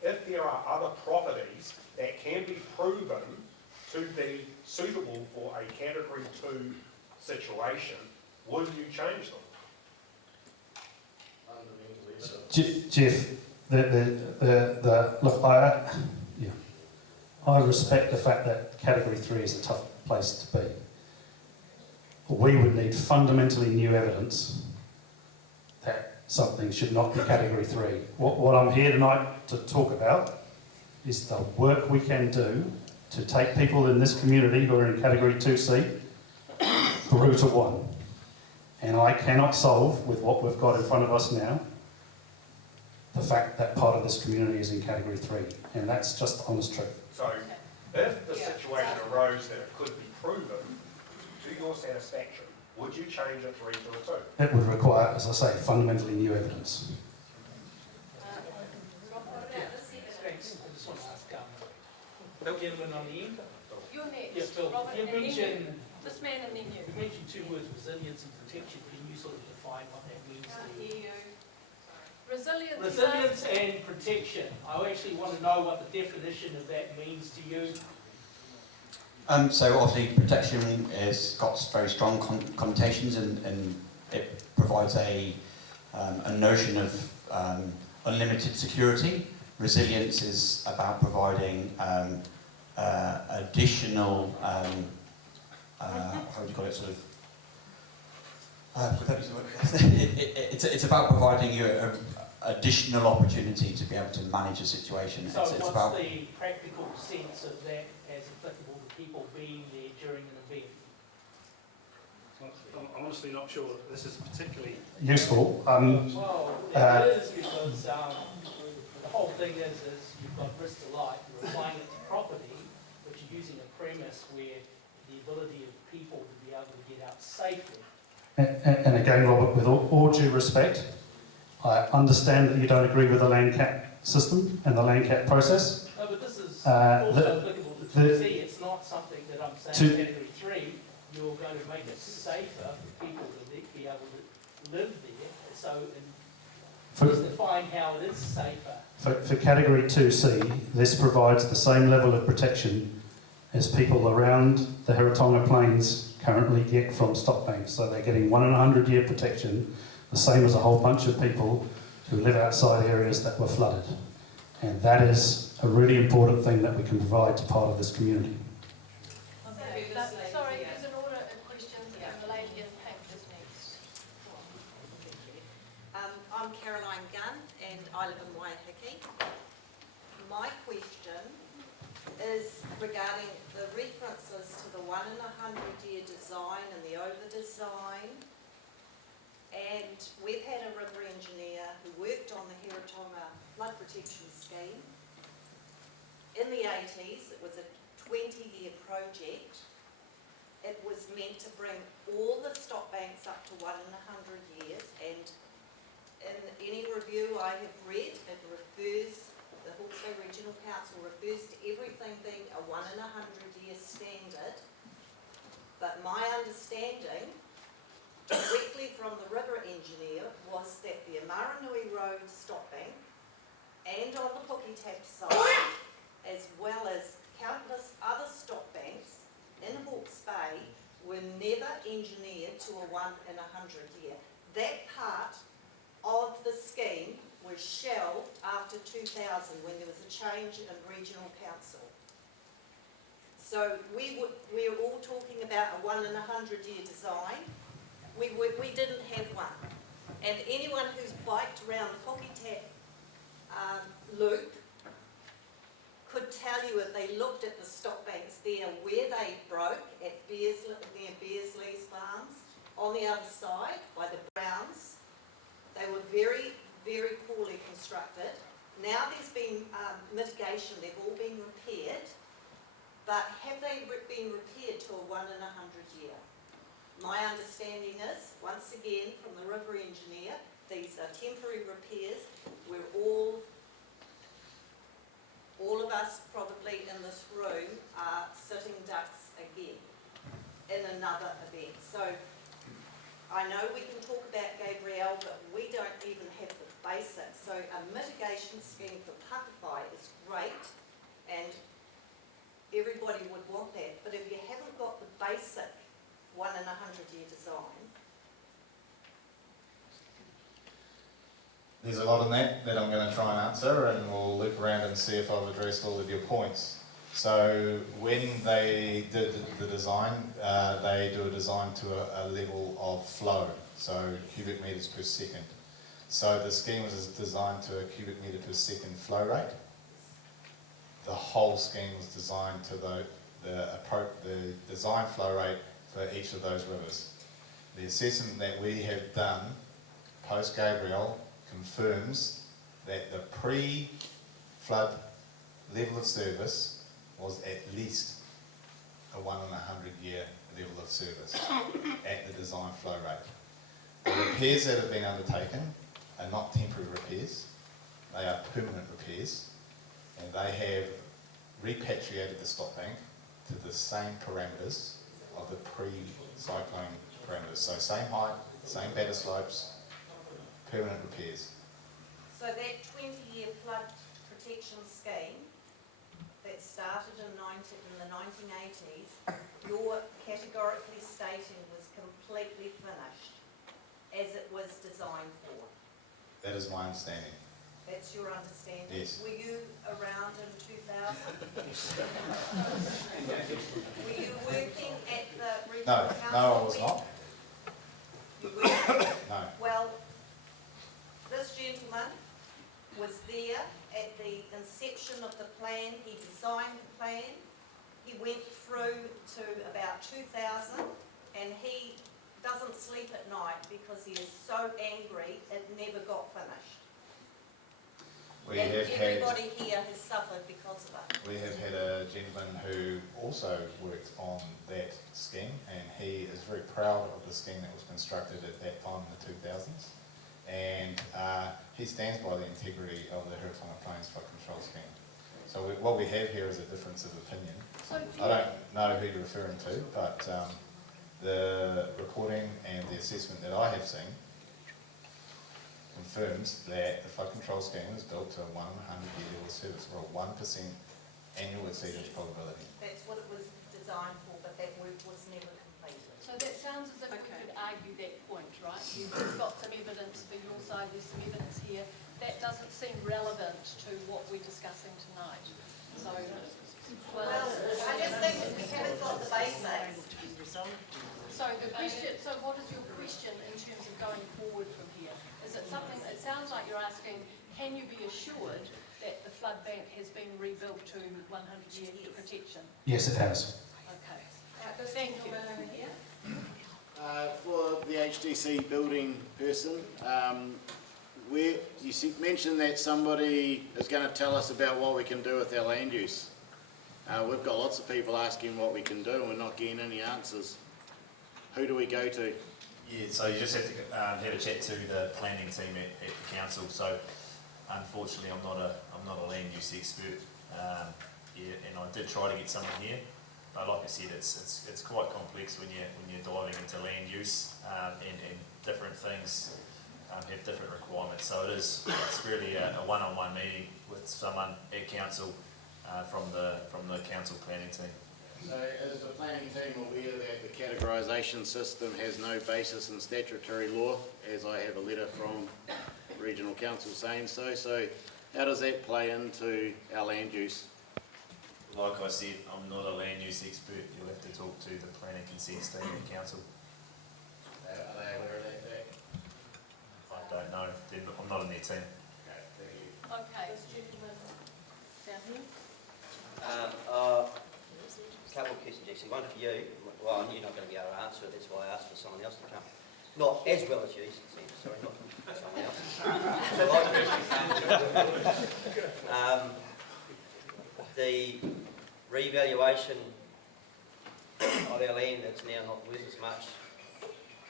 if there are other properties that can be proven to be suitable for a category 2 situation, would you change them? Jeff, look, I respect the fact that category 3 is a tough place to be. We would need fundamentally new evidence that something should not be category 3. What I'm here tonight to talk about is the work we can do to take people in this community who are in category 2C through to 1. And I cannot solve, with what we've got in front of us now, the fact that part of this community is in category 3. And that's just the honest truth. So if the situation arose that it could be proven to your satisfaction, would you change a 3 to a 2? It would require, as I say, fundamentally new evidence. Thanks. I just want to ask the gentleman on the end. You're next. Yeah, Phil, Robert, you and then mentioned, this man and then you. you mentioned 2 words, resilience and protection. Can you sort of define what that means to you? Resilience. Resilience and protection. I actually want to know what the definition of that means to you. So obviously protection has got very strong connotations, and it provides a notion of unlimited security. Resilience is about providing additional, how do you call it, sort of, it's about providing you additional opportunity to be able to manage a situation. So It's what's about the practical sense of that as applicable to people being there during an event? I'm honestly not sure this is particularly useful. Well, it is, because the whole thing is you've got risk to life, you're applying it to property, but you're using a premise where the ability of people to be able to get out safely. And again, Robert, with all due respect, I understand that you don't agree with the land cap system and the land cap process. No, but this is also applicable to 2C. It's not something that I'm saying category 3, you're going to make it safer for people to be able to live there. So just define how it is safer. For category 2C, this provides the same level of protection as people around the Heritonga Plains currently get from stock banks. So they're getting 1 in 100 year protection, the same as a whole bunch of people who live outside areas that were flooded. And that is a really important thing that we can provide to part of this community. Sorry, there's an order of questions, and the lady in pink is next. I'm Caroline Gunn, and I live in Waiheke. My question is regarding the references to the 1 in 100 year design and the over design. And we've had a river engineer who worked on the Heritonga flood protection scheme. in the 80s, it was a 20-year project. It was meant to bring all the stop banks up to 1 in 100 years, and in any review I have read, it refers, the Hawke's Bay Regional Council refers to everything being a 1 in 100 year standard. But my understanding, directly from the river engineer, was that the Amaranui Road stop bank and on the Pakowhai side, as well as countless other stop banks in Hawke's Bay, were never engineered to a 1 in 100 year. That part of the scheme was shelved after 2000 when there was a change in regional council. So we're all talking about a 1 in 100 year design. We didn't have one. And anyone who's biked around the Pakowhai loop could tell you if they looked at the stop banks there where they broke at near Beersley's Farms, on the other side by the Browns. They were very, very poorly constructed. Now there's been mitigation, they've all been repaired, but have they been repaired to a 1 in 100 year? My understanding is, once again from the river engineer, these are temporary repairs. We're all of us probably in this room are sitting ducks again in another event. So I know we can talk about Gabrielle, but we don't even have the basics. So a mitigation scheme for Pakowhai is great, and everybody would want that. But if you haven't got the basic 1 in 100 year design, there's a lot in that I'm going to try and answer, and we'll loop around and see if I've addressed all of your points. So when they did the design, they do a design to a level of flow, so cubic metres per second. So the scheme was designed to a cubic metre per second flow rate. The whole scheme was designed to the design flow rate for each of those rivers. The assessment that we have done post-Gabrielle confirms that the pre-flood level of service was at least a 1 in 100 year level of service at the design flow rate. The repairs that have been undertaken are not temporary repairs, they are permanent repairs, and they have repatriated the stop bank to the same parameters of the pre-cyclone parameters. So same height, same batter slopes, permanent repairs. so that 20-year flood protection scheme that started in the 1980s, you're categorically stating was completely finished as it was designed for. That is my understanding. That's your understanding? Yes. Were you around in 2000? Were you working at the regional council? No, I was not. You weren't? No. Well, this gentleman was there at the inception of the plan. He designed the plan. He went through to about 2000, and he doesn't sleep at night because he is so angry it never got finished. Everybody here has suffered because of it. We have had a gentleman who also worked on that scheme, and he is very proud of the scheme that was constructed at that time in the 2000s. And he stands by the integrity of the Heretaunga Plains Flood Control Scheme. So what we have here is a difference of opinion. I don't know who you're referring to, but the reporting and the assessment that I have seen confirms that the flood control scheme is built to a 1 in 100 year level of service, or a 1% annual exceedance probability. That's what it was designed for, but that work was never completed. So that sounds as if we could argue that point, right? You've got some evidence for your side, there's some evidence here. That doesn't seem relevant to what we're discussing tonight. So, well, I just think that we haven't got the basics. So the question, so what is your question in terms of going forward from here? Is it something, it sounds like you're asking, can you be assured that the flood bank has been rebuilt to 100 year protection? Yes, it has. Okay. Thank you. For the HDC building person, mentioned that somebody is going to tell us about what we can do with our land use. We've got lots of people asking what we can do and we're not getting any answers. Who do we go to? Yeah, so you just have to have a chat to the planning team at the council. So unfortunately I'm not a land use expert, and I did try to get someone here, but like I said, it's quite complex when you're diving into land use, and different things have different requirements. So it's really a one-on-one meeting with someone at council from the council planning team. So is the planning team aware that the categorisation system has no basis in statutory law, as I have a letter from regional council saying so? So how does that play into our land use? Like I said, I'm not a land use expert. You'll have to talk to the planning consents team at council. Are they aware of that fact? I don't know. I'm not in their team. Okay. Down here. Couple of questions actually. One for you. Well, I knew you're not going to be able to answer it. That's why I asked for someone else to come. Not as well as you. Sorry, not someone else. The revaluation of our land that's now not worth as much,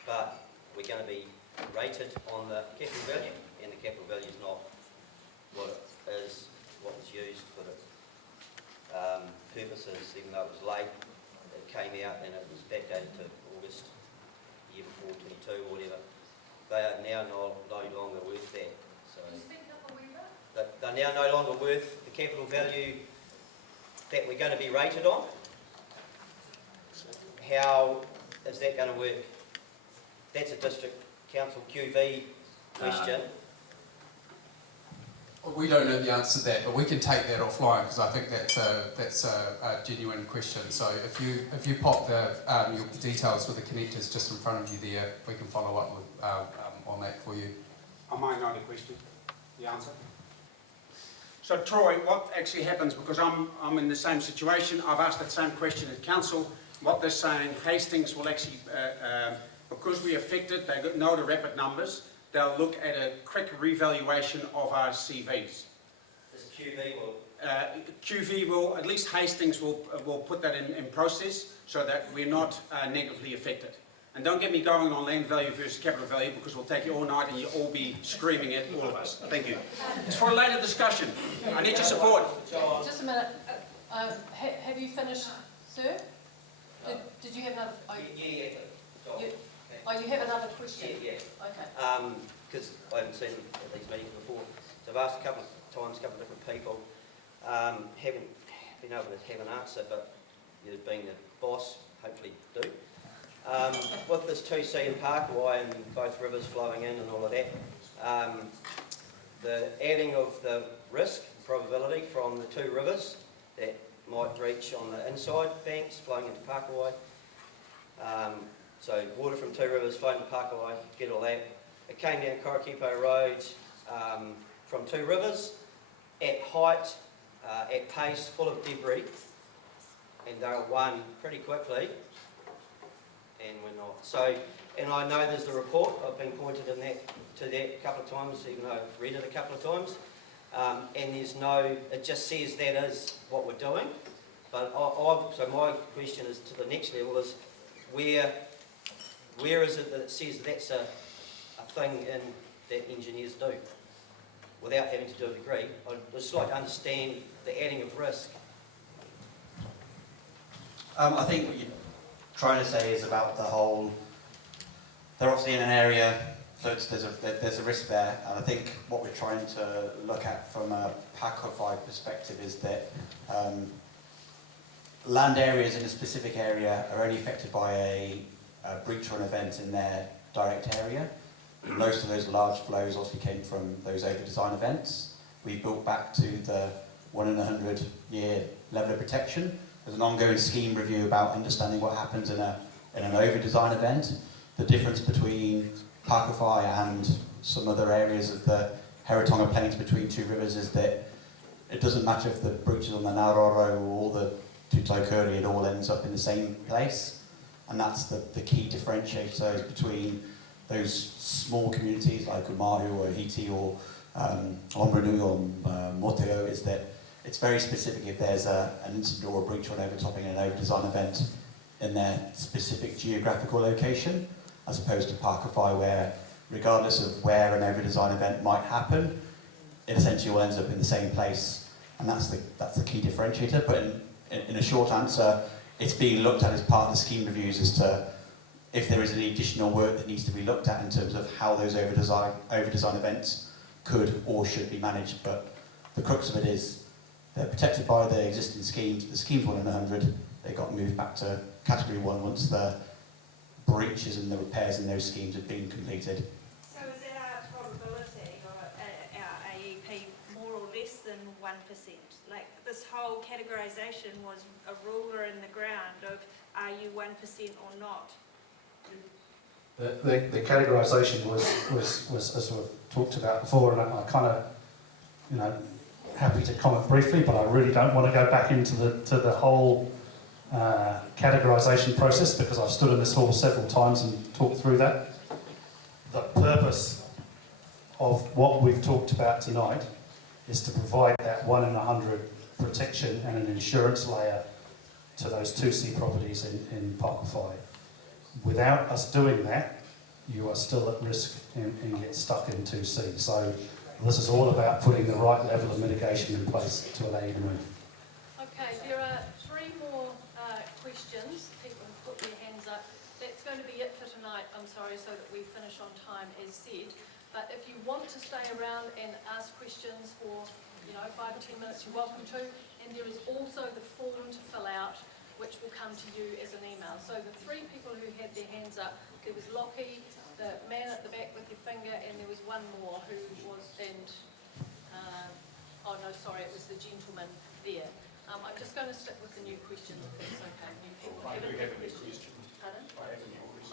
but we're going to be rated on the capital value, and the capital value is not what it is, what was used for the purposes, even though it was late. It came out and it was backdated to August year before 22 or whatever. They are now no longer worth that. So they're now no longer worth the capital value that we're going to be rated on. How is that going to work? That's a district council QV question. We don't know the answer to that, but we can take that offline because I think that's a genuine question. So if you pop your details with the connectors just in front of you there, we can follow up with on that for you. I might know the question, the answer. So Troy, what actually happens, because I'm in the same situation, I've asked that same question at council. What they're saying, Hastings will actually, because we affected, they know the rapid numbers, they'll look at a quick revaluation of our CVs. This QV will? QV will, at least Hastings will put that in process so that we're not negatively affected. And don't get me going on land value versus capital value because we'll take you all night and you'll all be screaming at all of us. Thank you. It's for a later discussion. I need your support. Just a minute. Have you finished, sir? Did you have another? You have another question? Yeah. Okay. Because I haven't seen these meetings before. So I've asked a couple of times, a couple of different people. Haven't been able to have an answer, but you've been the boss, hopefully do. With this 2C in Pakowhai and both rivers flowing in and all of that, the adding of the risk probability from the two rivers that might reach on the inside banks flowing into Pakowhai. So water from two rivers flowing to Pakowhai, get all that. It came down Korokipo Road from two rivers at height, at pace, full of debris, and they were won pretty quickly, and we're not. So, and I know there's the report, I've been pointed to that a couple of times, even though I've read it a couple of times, and there's no, it just says that is what we're doing, but so my question is to the next level is, where is it that it says that's a thing that engineers do without having to do a degree? I'd just like to understand the adding of risk. I think what you're trying to say is about the whole, they're obviously in an area, so there's a risk there, and I think what we're trying to look at from a Pakowhai perspective is that land areas in a specific area are only affected by a breach or an event in their direct area. Most of those large flows obviously came from those over-design events. We built back to the 1 in 100 year level of protection. There's an ongoing scheme review about understanding what happens in an over-design event. The difference between Pakowhai and some other areas of the Heritonga Plains between two rivers is that it doesn't matter if the breach is on the Naroro or the Tutokuri, it all ends up in the same place. And that's the key differentiator between those small communities like Omahu or Hiti or Ombrenui or Moteo is that it's very specific if there's an incident or a breach or an overtopping in an over-design event in their specific geographical location, as opposed to Pakowhai where, regardless of where an over-design event might happen, it essentially all ends up in the same place, and that's the key differentiator. But in a short answer, it's being looked at as part of the scheme reviews as to if there is any additional work that needs to be looked at in terms of how those over-design events could or should be managed. But the crux of it is they're protected by the existing schemes. The scheme's 1 in 100. They got moved back to Category 1 once the breaches and the repairs in those schemes had been completed. So is that our probability or our AEP more or less than 1%? Like this whole categorisation was a ruler in the ground of are you 1% or not? The categorisation was as we've talked about before, and I kind of, happy to comment briefly, but I really don't want to go back into the whole categorisation process because I've stood in this hall several times and talked through that. The purpose of what we've talked about tonight is to provide that 1 in 100 protection and an insurance layer to those 2C properties in Pakowhai. Without us doing that, you are still at risk and get stuck in 2C. So this is all about putting the right level of mitigation in place to allow you to move. Okay, there are 3 more questions. People have put their hands up. That's going to be it for tonight, I'm sorry, so that we finish on time as said. But if you want to stay around and ask questions for 5 or 10 minutes, you're welcome to. And there is also the form to fill out, which will come to you as an email. So the 3 people who had their hands up, there was Lockie, the man at the back with your finger, and there was one more who was, it was the gentleman there. I'm just going to stick with the new questions if that's okay. New people haven't had questions. Pardon?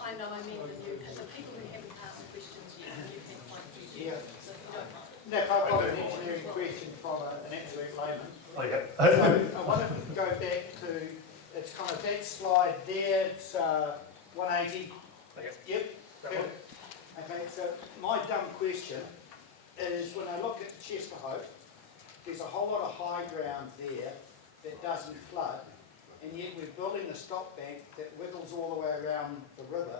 I know, I mean the people who haven't asked questions yet, and you've had quite a few yet, so if you don't mind. Nick, I've got an engineering question from an absolute layman. Okay. So I wonder if we can go back to, it's kind of that slide there, it's 180. Yep. Okay, so my dumb question is when I look at Chester Hope, there's a whole lot of high ground there that doesn't flood, and yet we're building a stop bank that wiggles all the way around the river.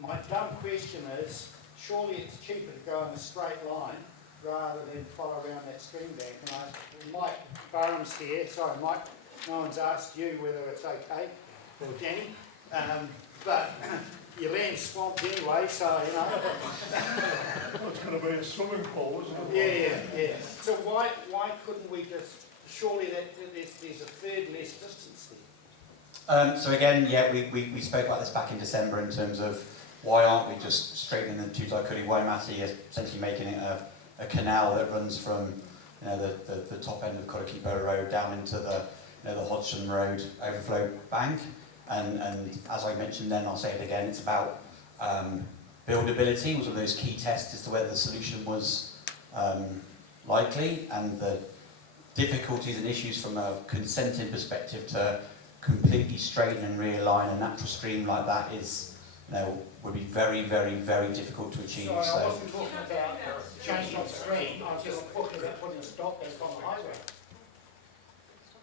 My dumb question is, surely it's cheaper to go in a straight line rather than follow around that stream bank. And Mike Barham's here, sorry Mike, no one's asked you whether it's okay, or Danny, but your land's swamped anyway, so Well, it's going to be a swimming pool, isn't it? Yeah. So why couldn't we just, surely there's a third less distance there? So again, yeah, we spoke about this back in December in terms of why aren't we just straightening the Tutaikuri Waimati, essentially making it a canal that runs from the top end of Korokipo Road down into the Hodgson Road overflow bank. And as I mentioned then, I'll say it again, it's about buildability was one of those key tests as to whether the solution was likely, and the difficulties and issues from a consenting perspective to completely straighten and realign a natural stream like that is, would be very, very, very difficult to achieve. Sorry, I wasn't talking about changing the stream, I was just talking about putting a stop bank on the highway.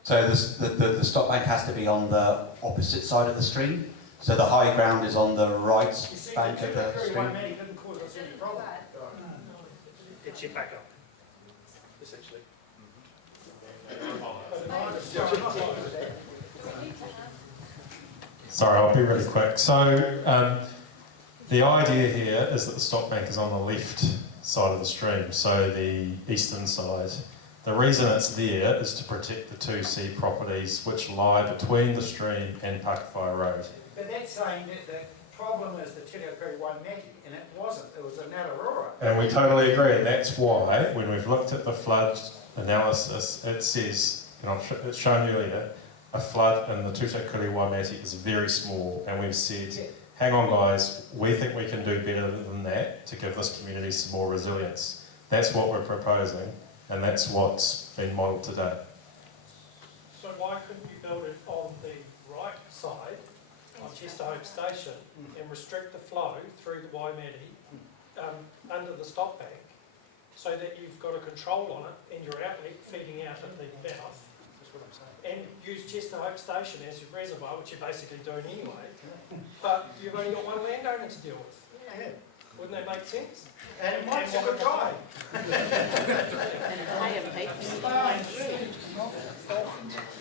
So the stop bank has to be on the opposite side of the stream. So the high ground is on the right bank of the stream. Didn't cause us any problem. Gets you back up, essentially. Sorry, I'll be really quick. So the idea here is that the stop bank is on the left side of the stream, so the eastern side. The reason it's there is to protect the 2C properties which lie between the stream and Pakowhai Road. But that's saying that the problem is the Te Reo Waimati, and it wasn't, it was a Nararora. And we totally agree, and that's why when we've looked at the flood analysis, it says, and it's shown earlier, a flood in the Tutaikuri Waimati is very small, and we've said, hang on guys, we think we can do better than that to give this community some more resilience. That's what we're proposing, and that's what's been modelled today. So why couldn't you build it on the right side, on Chester Hope Station and restrict the flow through the Waimate under the stop bank so that you've got a control on it and your outlet feeding out at the mouth. And use Chester Hope Station as your reservoir, which you're basically doing anyway. But you've only got one landowner to deal with. Yeah. Wouldn't that make sense? And Mike's a good guy.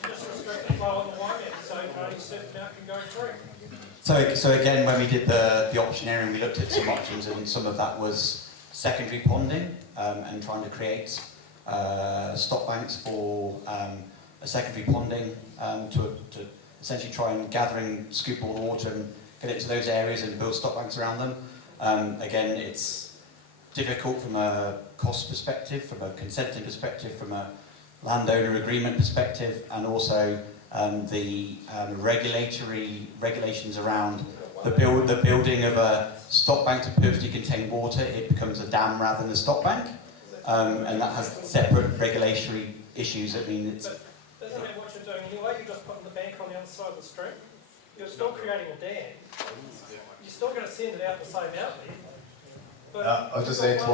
Just restrict the flow on the Waimate so only a certain amount can go through. So again, when we did the optioneering, we looked at some options, and some of that was secondary ponding and trying to create stop banks for a secondary ponding to essentially try and gather and scoop all the water and get it to those areas and build stop banks around them. Again, it's difficult from a cost perspective, from a consenting perspective, from a landowner agreement perspective, and also the regulatory regulations around the building of a stop bank to purposely contain water. It becomes a dam rather than a stop bank, and that has separate regulatory issues. I mean, it's... But doesn't matter what you're doing anyway, you're just putting the bank on the other side of the stream. You're still creating a dam. You're still going to send it out the same outlet. I'll just add to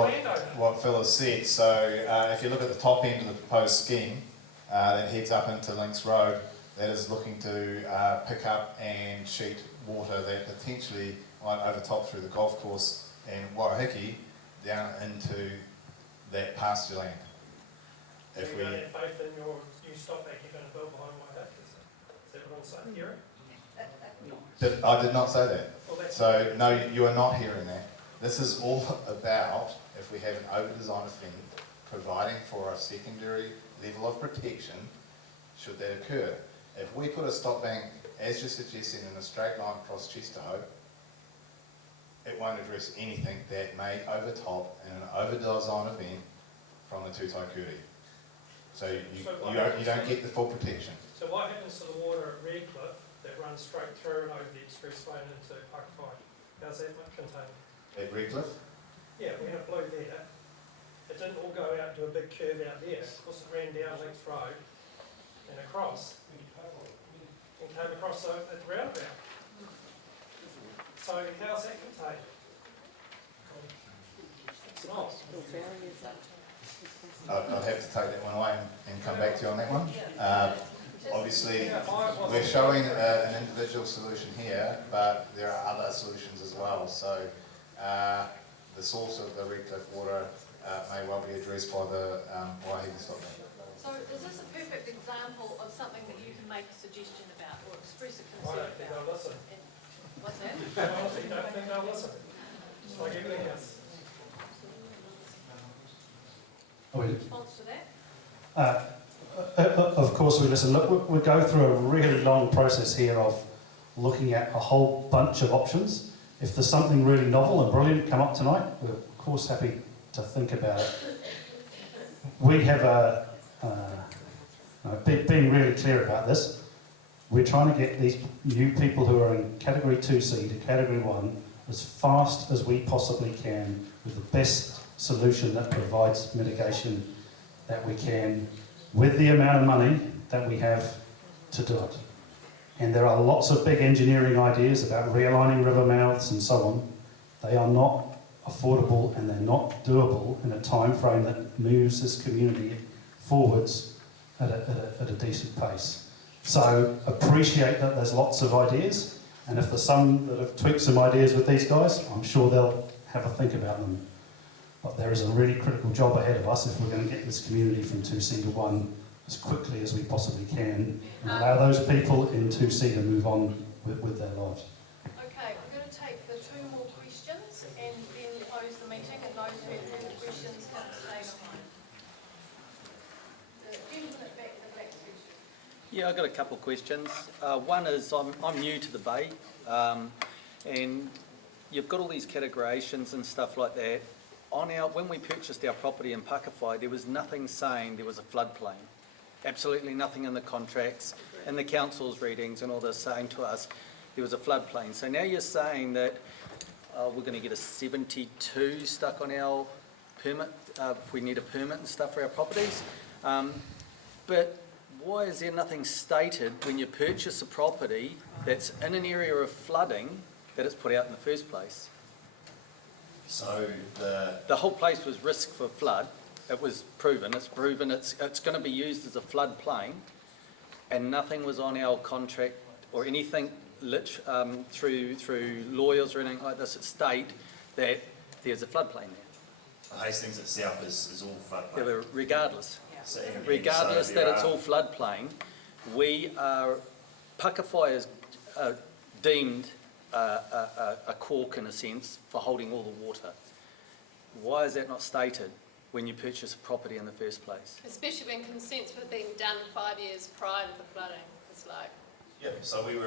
what Phil has said. So if you look at the top end of the proposed scheme that heads up into Links Road, that is looking to pick up and sheet water that potentially might overtop through the golf course and Waiheke down into that pasture land. If you don't have faith in your new stop bank you're going to build behind Waiheke, is that what I'm saying, Gary? I did not say that. Well, So no, you are not hearing that. This is all about, if we have an over-design offence, providing for a secondary level of protection should that occur. If we put a stop bank, as you're suggesting, in a straight line across Chester Hope, it won't address anything that may overtop in an over-design event from the Tutai Kuri. So you don't get the full protection. So what happens to the water at Redcliffe that runs straight through and over the expressway and into Pakowhai? How's that contained? At Redcliffe? Yeah, we had blue there. It didn't all go out to a big curve out there. Of course, it ran down Links Road and across. And came across at the roundabout. So how's that contained? It's not. I'll have to take that one away and come back to you on that one. Obviously, we're showing an individual solution here, but there are other solutions as well. So the source of the Redcliffe water may well be addressed by the Waiheke stop bank. So is this a perfect example of something that you can make a suggestion about or express a I concern don't think about? they'll listen. What's that? I honestly don't think they'll listen. Just like everything else. Response to that? Of course we listen. Look, we go through a really long process here of looking at a whole bunch of options. If there's something really novel and brilliant come up tonight, we're of course happy to think about it. We have being really clear about this, we're trying to get these new people who are in Category 2C to Category 1 as fast as we possibly can with the best solution that provides mitigation that we can with the amount of money that we have to do it. And there are lots of big engineering ideas about realigning river mouths and so on. They are not affordable and they're not doable in a time frame that moves this community forwards at a decent pace. So appreciate that there's lots of ideas, and if there's some that have tweaked some ideas with these guys, I'm sure they'll have a think about them. But there is a really critical job ahead of us if we're going to get this community from 2C to 1 as quickly as we possibly can, and allow those people in 2C to move on with their lives. Okay, we're going to take the 2 more questions and then close the meeting, and those who have further questions can stay behind. The gentleman at the back of the black question. Yeah, I've got a couple of questions. One is I'm new to the Bay, and you've got all these categorizations and stuff like that. When we purchased our property in Pakowhai, there was nothing saying there was a floodplain. Absolutely nothing in the contracts, in the council's readings and all this saying to us there was a floodplain. So now you're saying that we're going to get a 72 stuck on our permit, if we need a permit and stuff for our properties. But why is there nothing stated when you purchase a property that's in an area of flooding that it's put out in the first place? So The whole place was risk for flood. It was proven. It's proven it's going to be used as a floodplain, and nothing was on our contract or anything through lawyers or anything like this that state that there's a floodplain there. Hastings itself is all floodplain. Yeah, but regardless. So, and Regardless so that there it's are- all floodplain, Pakowhai is deemed a cork in a sense for holding all the water. Why is that not stated when you purchase a property in the first place? Especially when consents were being done 5 years prior to the flooding. It's like, Yeah, so we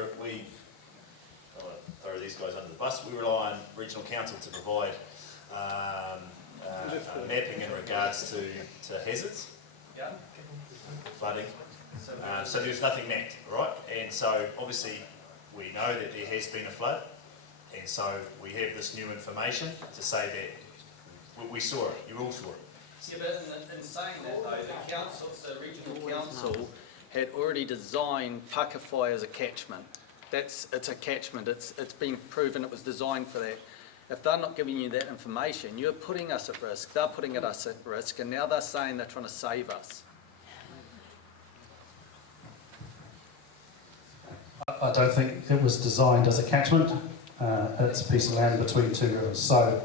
I'll throw these guys under the bus, we rely on regional council to provide mapping in regards to hazards, flooding. So there's nothing mapped, right? And so obviously we know that there has been a flood, and so we have this new information to say that we saw it, you all saw it. Yeah, but in saying that though, the regional council had already designed Pakowhai as a catchment. It's a catchment, it's been proven it was designed for that. If they're not giving you that information, you're putting us at risk, they're putting us at risk, and now they're saying they're trying to save us. I don't think it was designed as a catchment. It's a piece of land between two rivers. So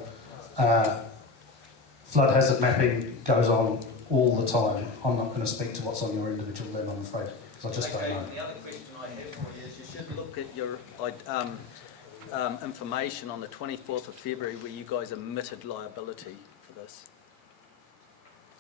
flood hazard mapping goes on all the time. I'm not going to speak to what's on your individual limb, I'm afraid, because I just don't know. The other question I have for you is you should look at your information on the 24th of February where you guys admitted liability for this.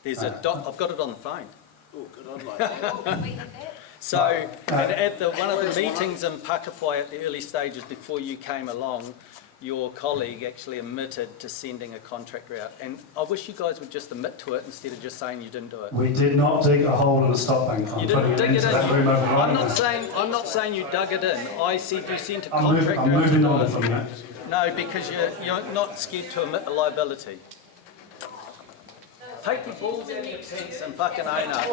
There's I've got it on the phone. Oh, good, I'd like that. So, and at one of the meetings in Pakowhai at the early stages before you came along, your colleague actually admitted to sending a contractor out. And I wish you guys would just admit to it instead of just saying you didn't do it. We did not dig a hole in the stop bank. You didn't dig it in. I'm not saying you dug it in. I said you sent a contractor out. I'm moving on from that. No, because you're not scared to admit the liability. Take your balls out of your pants and fucking own up.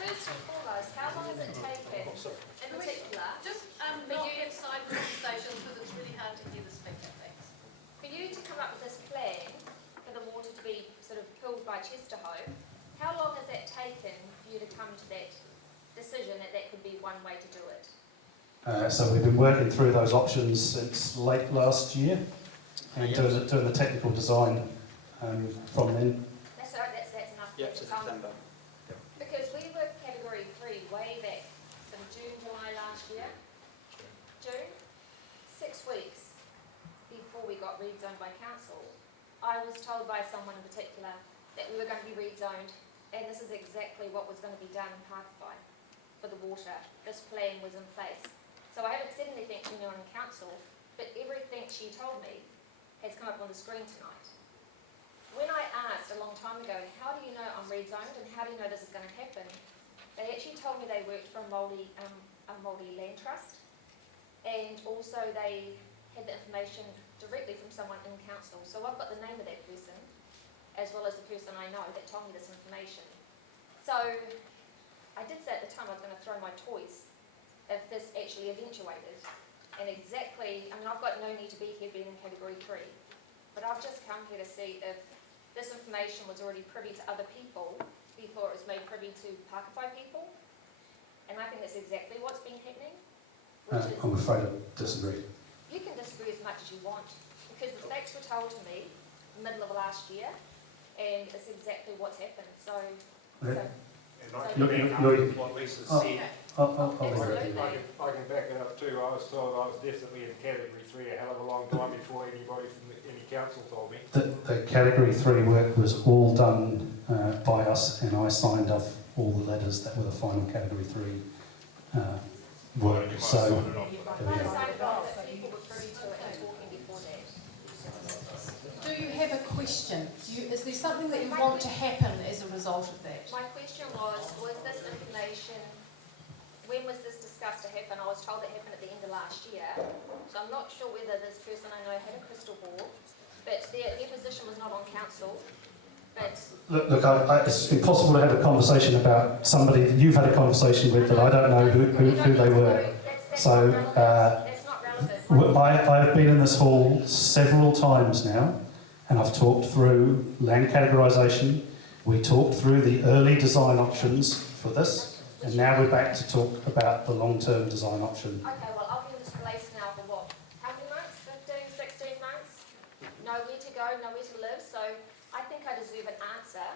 first and foremost, how long has it taken, in particular, just for you inside conversations, because it's really hard to hear the speaker, thanks. For you to come up with this plan for the water to be sort of pulled by Chesterholm, how long has that taken for you to come to that decision that that could be one way to do it? So we've been working through those options since late last year and doing the technical design from then. That's all right, that's enough. Yep, September. Because we were category 3 way back from June, July last year. June, 6 weeks before we got rezoned by council, I was told by someone in particular that we were going to be rezoned, and this is exactly what was going to be done in Pakowhai for the water. This plan was in place. So I haven't said anything to anyone in council, but everything she told me has come up on the screen tonight. When I asked a long time ago, how do you know I'm rezoned and how do you know this is going to happen, they actually told me they worked for a Māori land trust, and also they had the information directly from someone in council. So I've got the name of that person, as well as the person I know that told me this information. So I did say at the time I was going to throw my toys if this actually eventuated. And exactly, I mean, I've got no need to be here being in category 3, but I've just come here to see if this information was already privy to other people before it was made privy to Pakowhai people. And I think that's exactly what's been happening. I'm afraid I disagree. You can disagree as much as you want, because the facts were told to me in the middle of last year, and it's exactly what's happened. So what Lisa said. I'll I can back that up too. I was told I was definitely in category 3 a hell of a long time before anybody from any council told me. The category 3 work was all done by us, and I signed off all the letters that were the final category 3 work. So do you have a question? Is there something that you want to happen as a result of that? My question was this information, when was this discussed to happen? I was told it happened at the end of last year, so I'm not sure whether this person I know had a crystal ball, but their position was not on council. but It's impossible to have a conversation about somebody that you've had a conversation with that I don't know who they were. So I've been in this hall several times now, and I've talked through land categorisation. We talked through the early design options for this, and now we're back to talk about the long-term design option. okay, well, I've been in this place now for what? How many months? 15, 16 months? Nowhere to go, nowhere to live, so I think I deserve an answer.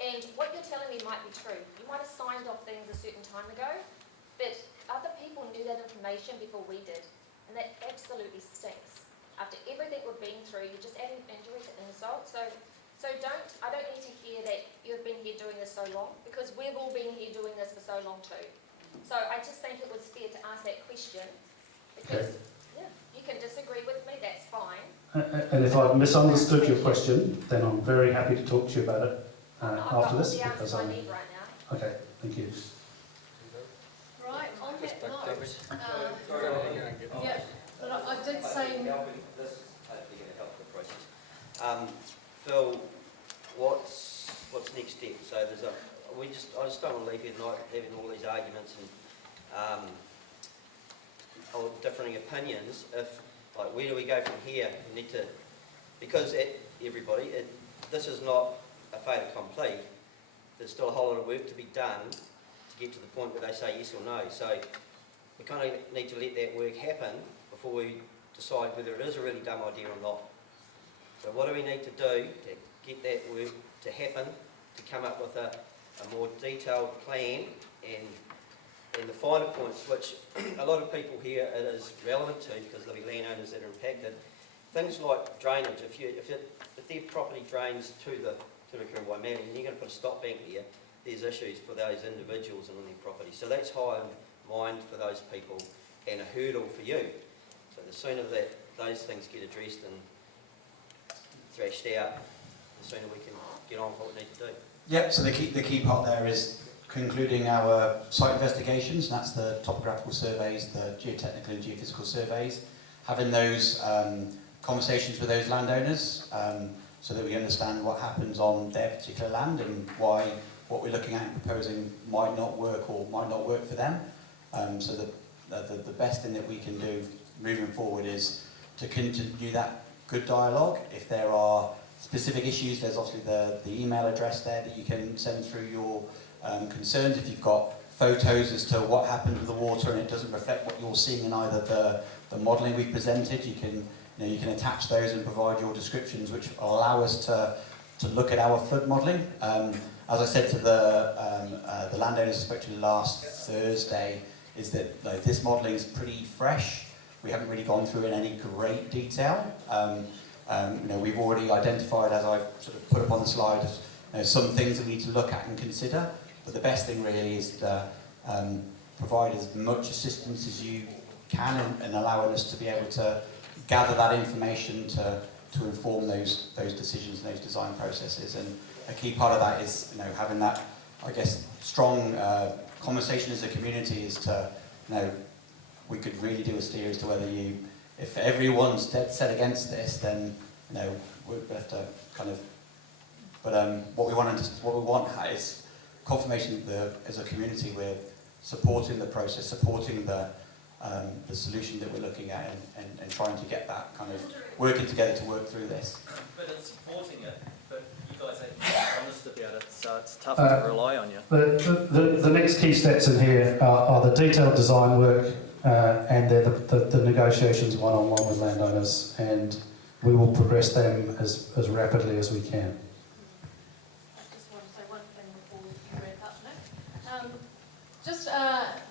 And what you're telling me might be true. You might have signed off things a certain time ago, but other people knew that information before we did, and that absolutely stinks. After everything we've been through, you're just adding injury to insult. So I don't need to hear that you've been here doing this so long, because we've all been here doing this for so long too. So I just think it was fair to ask that question, because yeah, you can disagree with me, that's fine. And if I've misunderstood your question, then I'm very happy to talk to you about it I've after got all this. the answers Because I need right now. okay, thank you. Right, on that note, yeah, but I did say... This is hopefully going to help the process. Phil, what's next step? So there's I just don't want to leave here tonight having all these arguments and or differing opinions. If where do we go from here? We need to, because this is not a fait accompli. There's still a whole lot of work to be done to get to the point where they say yes or no. So we kind of need to let that work happen before we decide whether it is a really dumb idea or not. So what do we need to do to get that work to happen, to come up with a more detailed plan and the finer points, which a lot of people here it is relevant to because there'll be landowners that are impacted. Things like drainage, if their property drains to the Waimea and you're going to put a stop bank there, there's issues for those individuals and on their property. So that's high in mind for those people and a hurdle for you. So the sooner that those things get addressed and thrashed out, the sooner we can get on with what we need to do. Yep, so the key part there is concluding our site investigations, and that's the topographical surveys, the geotechnical and geophysical surveys, having those conversations with those landowners so that we understand what happens on their particular land and why what we're looking at and proposing might not work or might not work for them. So the best thing that we can do moving forward is to continue that good dialogue. If there are specific issues, there's obviously the email address there that you can send through your concerns. If you've got photos as to what happened with the water and it doesn't reflect what you're seeing in either the modelling we've presented, you can attach those and provide your descriptions, which will allow us to look at our flood modelling. As I said to the landowners I spoke to last Thursday, is that this modelling is pretty fresh. We haven't really gone through it in any great detail. We've already identified, as I've sort of put up on the slide, some things that we need to look at and consider. But the best thing really is to provide as much assistance as you can and allowing us to be able to gather that information to inform those decisions and those design processes. And a key part of that is having that, I guess, strong conversation as a community is to, we could really do a steer as to whether if everyone's dead set against this, then we have to kind of. But what we want is confirmation that as a community we're supporting the process, supporting the solution that we're looking at, and trying to get that kind of working together to work through this. But it's supporting it, but you guys ain't honest about it, so it's tough to rely on you. The next key steps in here are the detailed design work and they're the negotiations one-on-one with landowners, and we will progress them as rapidly as we can. I just want to say one thing before you wrap up, Nick. Just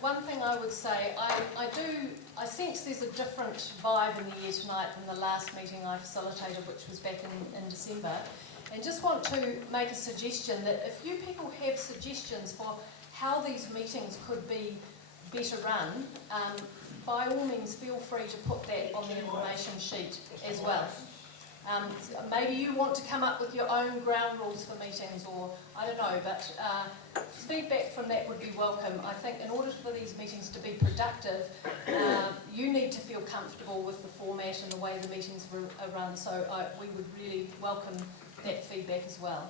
one thing I would say, I sense there's a different vibe in the air tonight than the last meeting I facilitated, which was back in December. And just want to make a suggestion that if you people have suggestions for how these meetings could be better run, by all means feel free to put that on the information sheet as well. Maybe you want to come up with your own ground rules for meetings, or I don't know, but feedback from that would be welcome. I think in order for these meetings to be productive, you need to feel comfortable with the format and the way the meetings are run, so we would really welcome that feedback as well.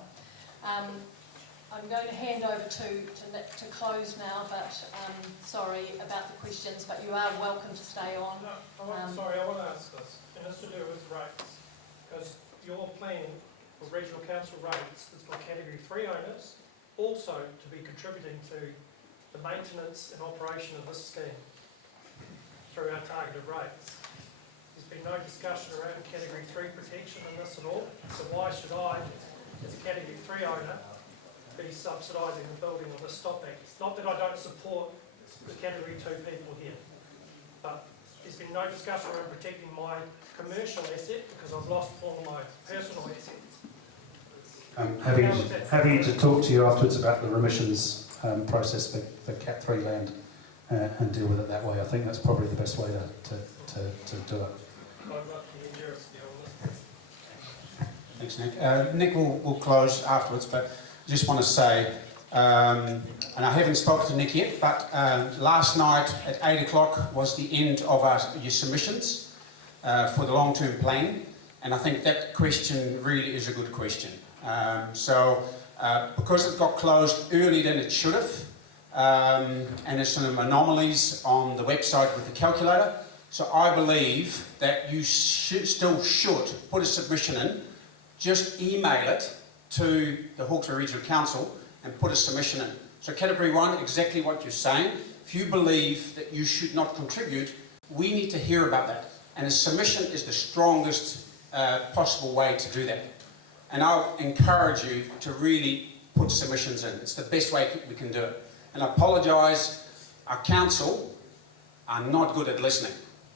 I'm going to hand over to Nick to close now, but sorry about the questions, but you are welcome to stay on. No, I want to ask this, and it's to do with rates, because your plan for regional council rates is for category 3 owners also to be contributing to the maintenance and operation of this scheme through our targeted rates. There's been no discussion around category 3 protection in this at all, so why should I, as a category 3 owner, be subsidising the building of this stop bank? It's not that I don't support the category 2 people here, but there's been no discussion around protecting my commercial asset because I've lost all of my personal assets. Happy to talk to you afterwards about the remissions process for Cat 3 land and deal with it that way. I think that's probably the best way to do it. Thanks, Nick. Nick will close afterwards, but I just want to say, and I haven't spoken to Nick yet, but last night at 8 o'clock was the end of your submissions for the long-term plan, and I think that question really is a good question. Because it got closed earlier than it should have, and there's some anomalies on the website with the calculator, so I believe that you still should put a submission in, just email it to the Hawkesbury Regional Council and put a submission in. So category 1, exactly what you're saying. If you believe that you should not contribute, we need to hear about that. And a submission is the strongest possible way to do that. And I'll encourage you to really put submissions in. It's the best way we can do it. And I apologise, our council are not good at listening.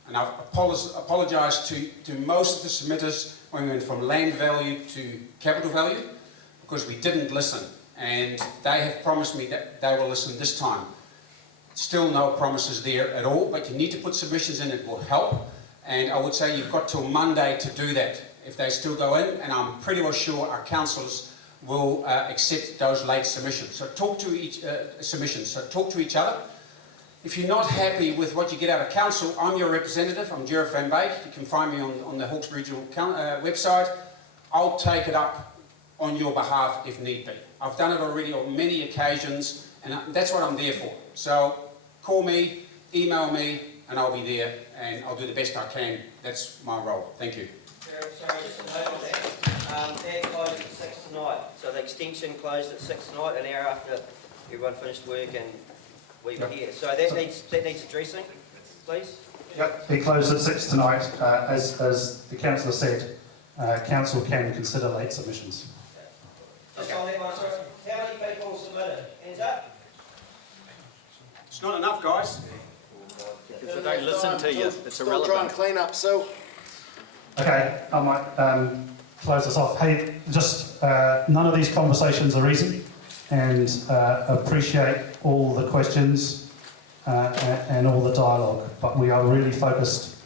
And I've apologised to most of the submitters when we went from land value to capital value, because we didn't listen. And they have promised me that they will listen this time. Still no promises there at all, but you need to put submissions in, it will help. And I would say you've got till Monday to do that if they still go in, and I'm pretty well sure our councillors will accept those late submissions. So talk to each other. If you're not happy with what you get out of council, I'm your representative, I'm Gerard van Beek. You can find me on the Hawkes Regional website. I'll take it up on your behalf if need be. I've done it already on many occasions, and that's what I'm there for. So call me, email me, and I'll be there, and I'll do the best I can. That's my role. Thank you. Sorry, just to note that. They're closed at 6 tonight, so the extension closed at 6 tonight, an hour after everyone finished work and we were here. So that needs addressing, please. Yep, it closed at 6 tonight. As the councillor said, council can consider late submissions. Just on that one, sorry. How many people submitted? Hands up. It's not enough, guys. If they don't listen to you, it's Still irrelevant. try and clean up, so. Okay, I might close us off. Hey, just none of these conversations are easy, and appreciate all the questions and all the dialogue, but we are really focused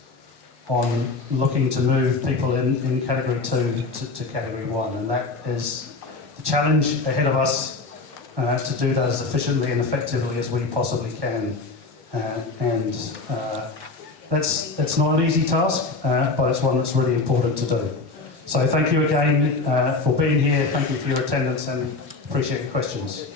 on looking to move people in category 2 to category 1, and that is the challenge ahead of us, to do that as efficiently and effectively as we possibly can. That's not an easy task, but it's one that's really important to do. So thank you again for being here, thank you for your attendance, and appreciate your questions.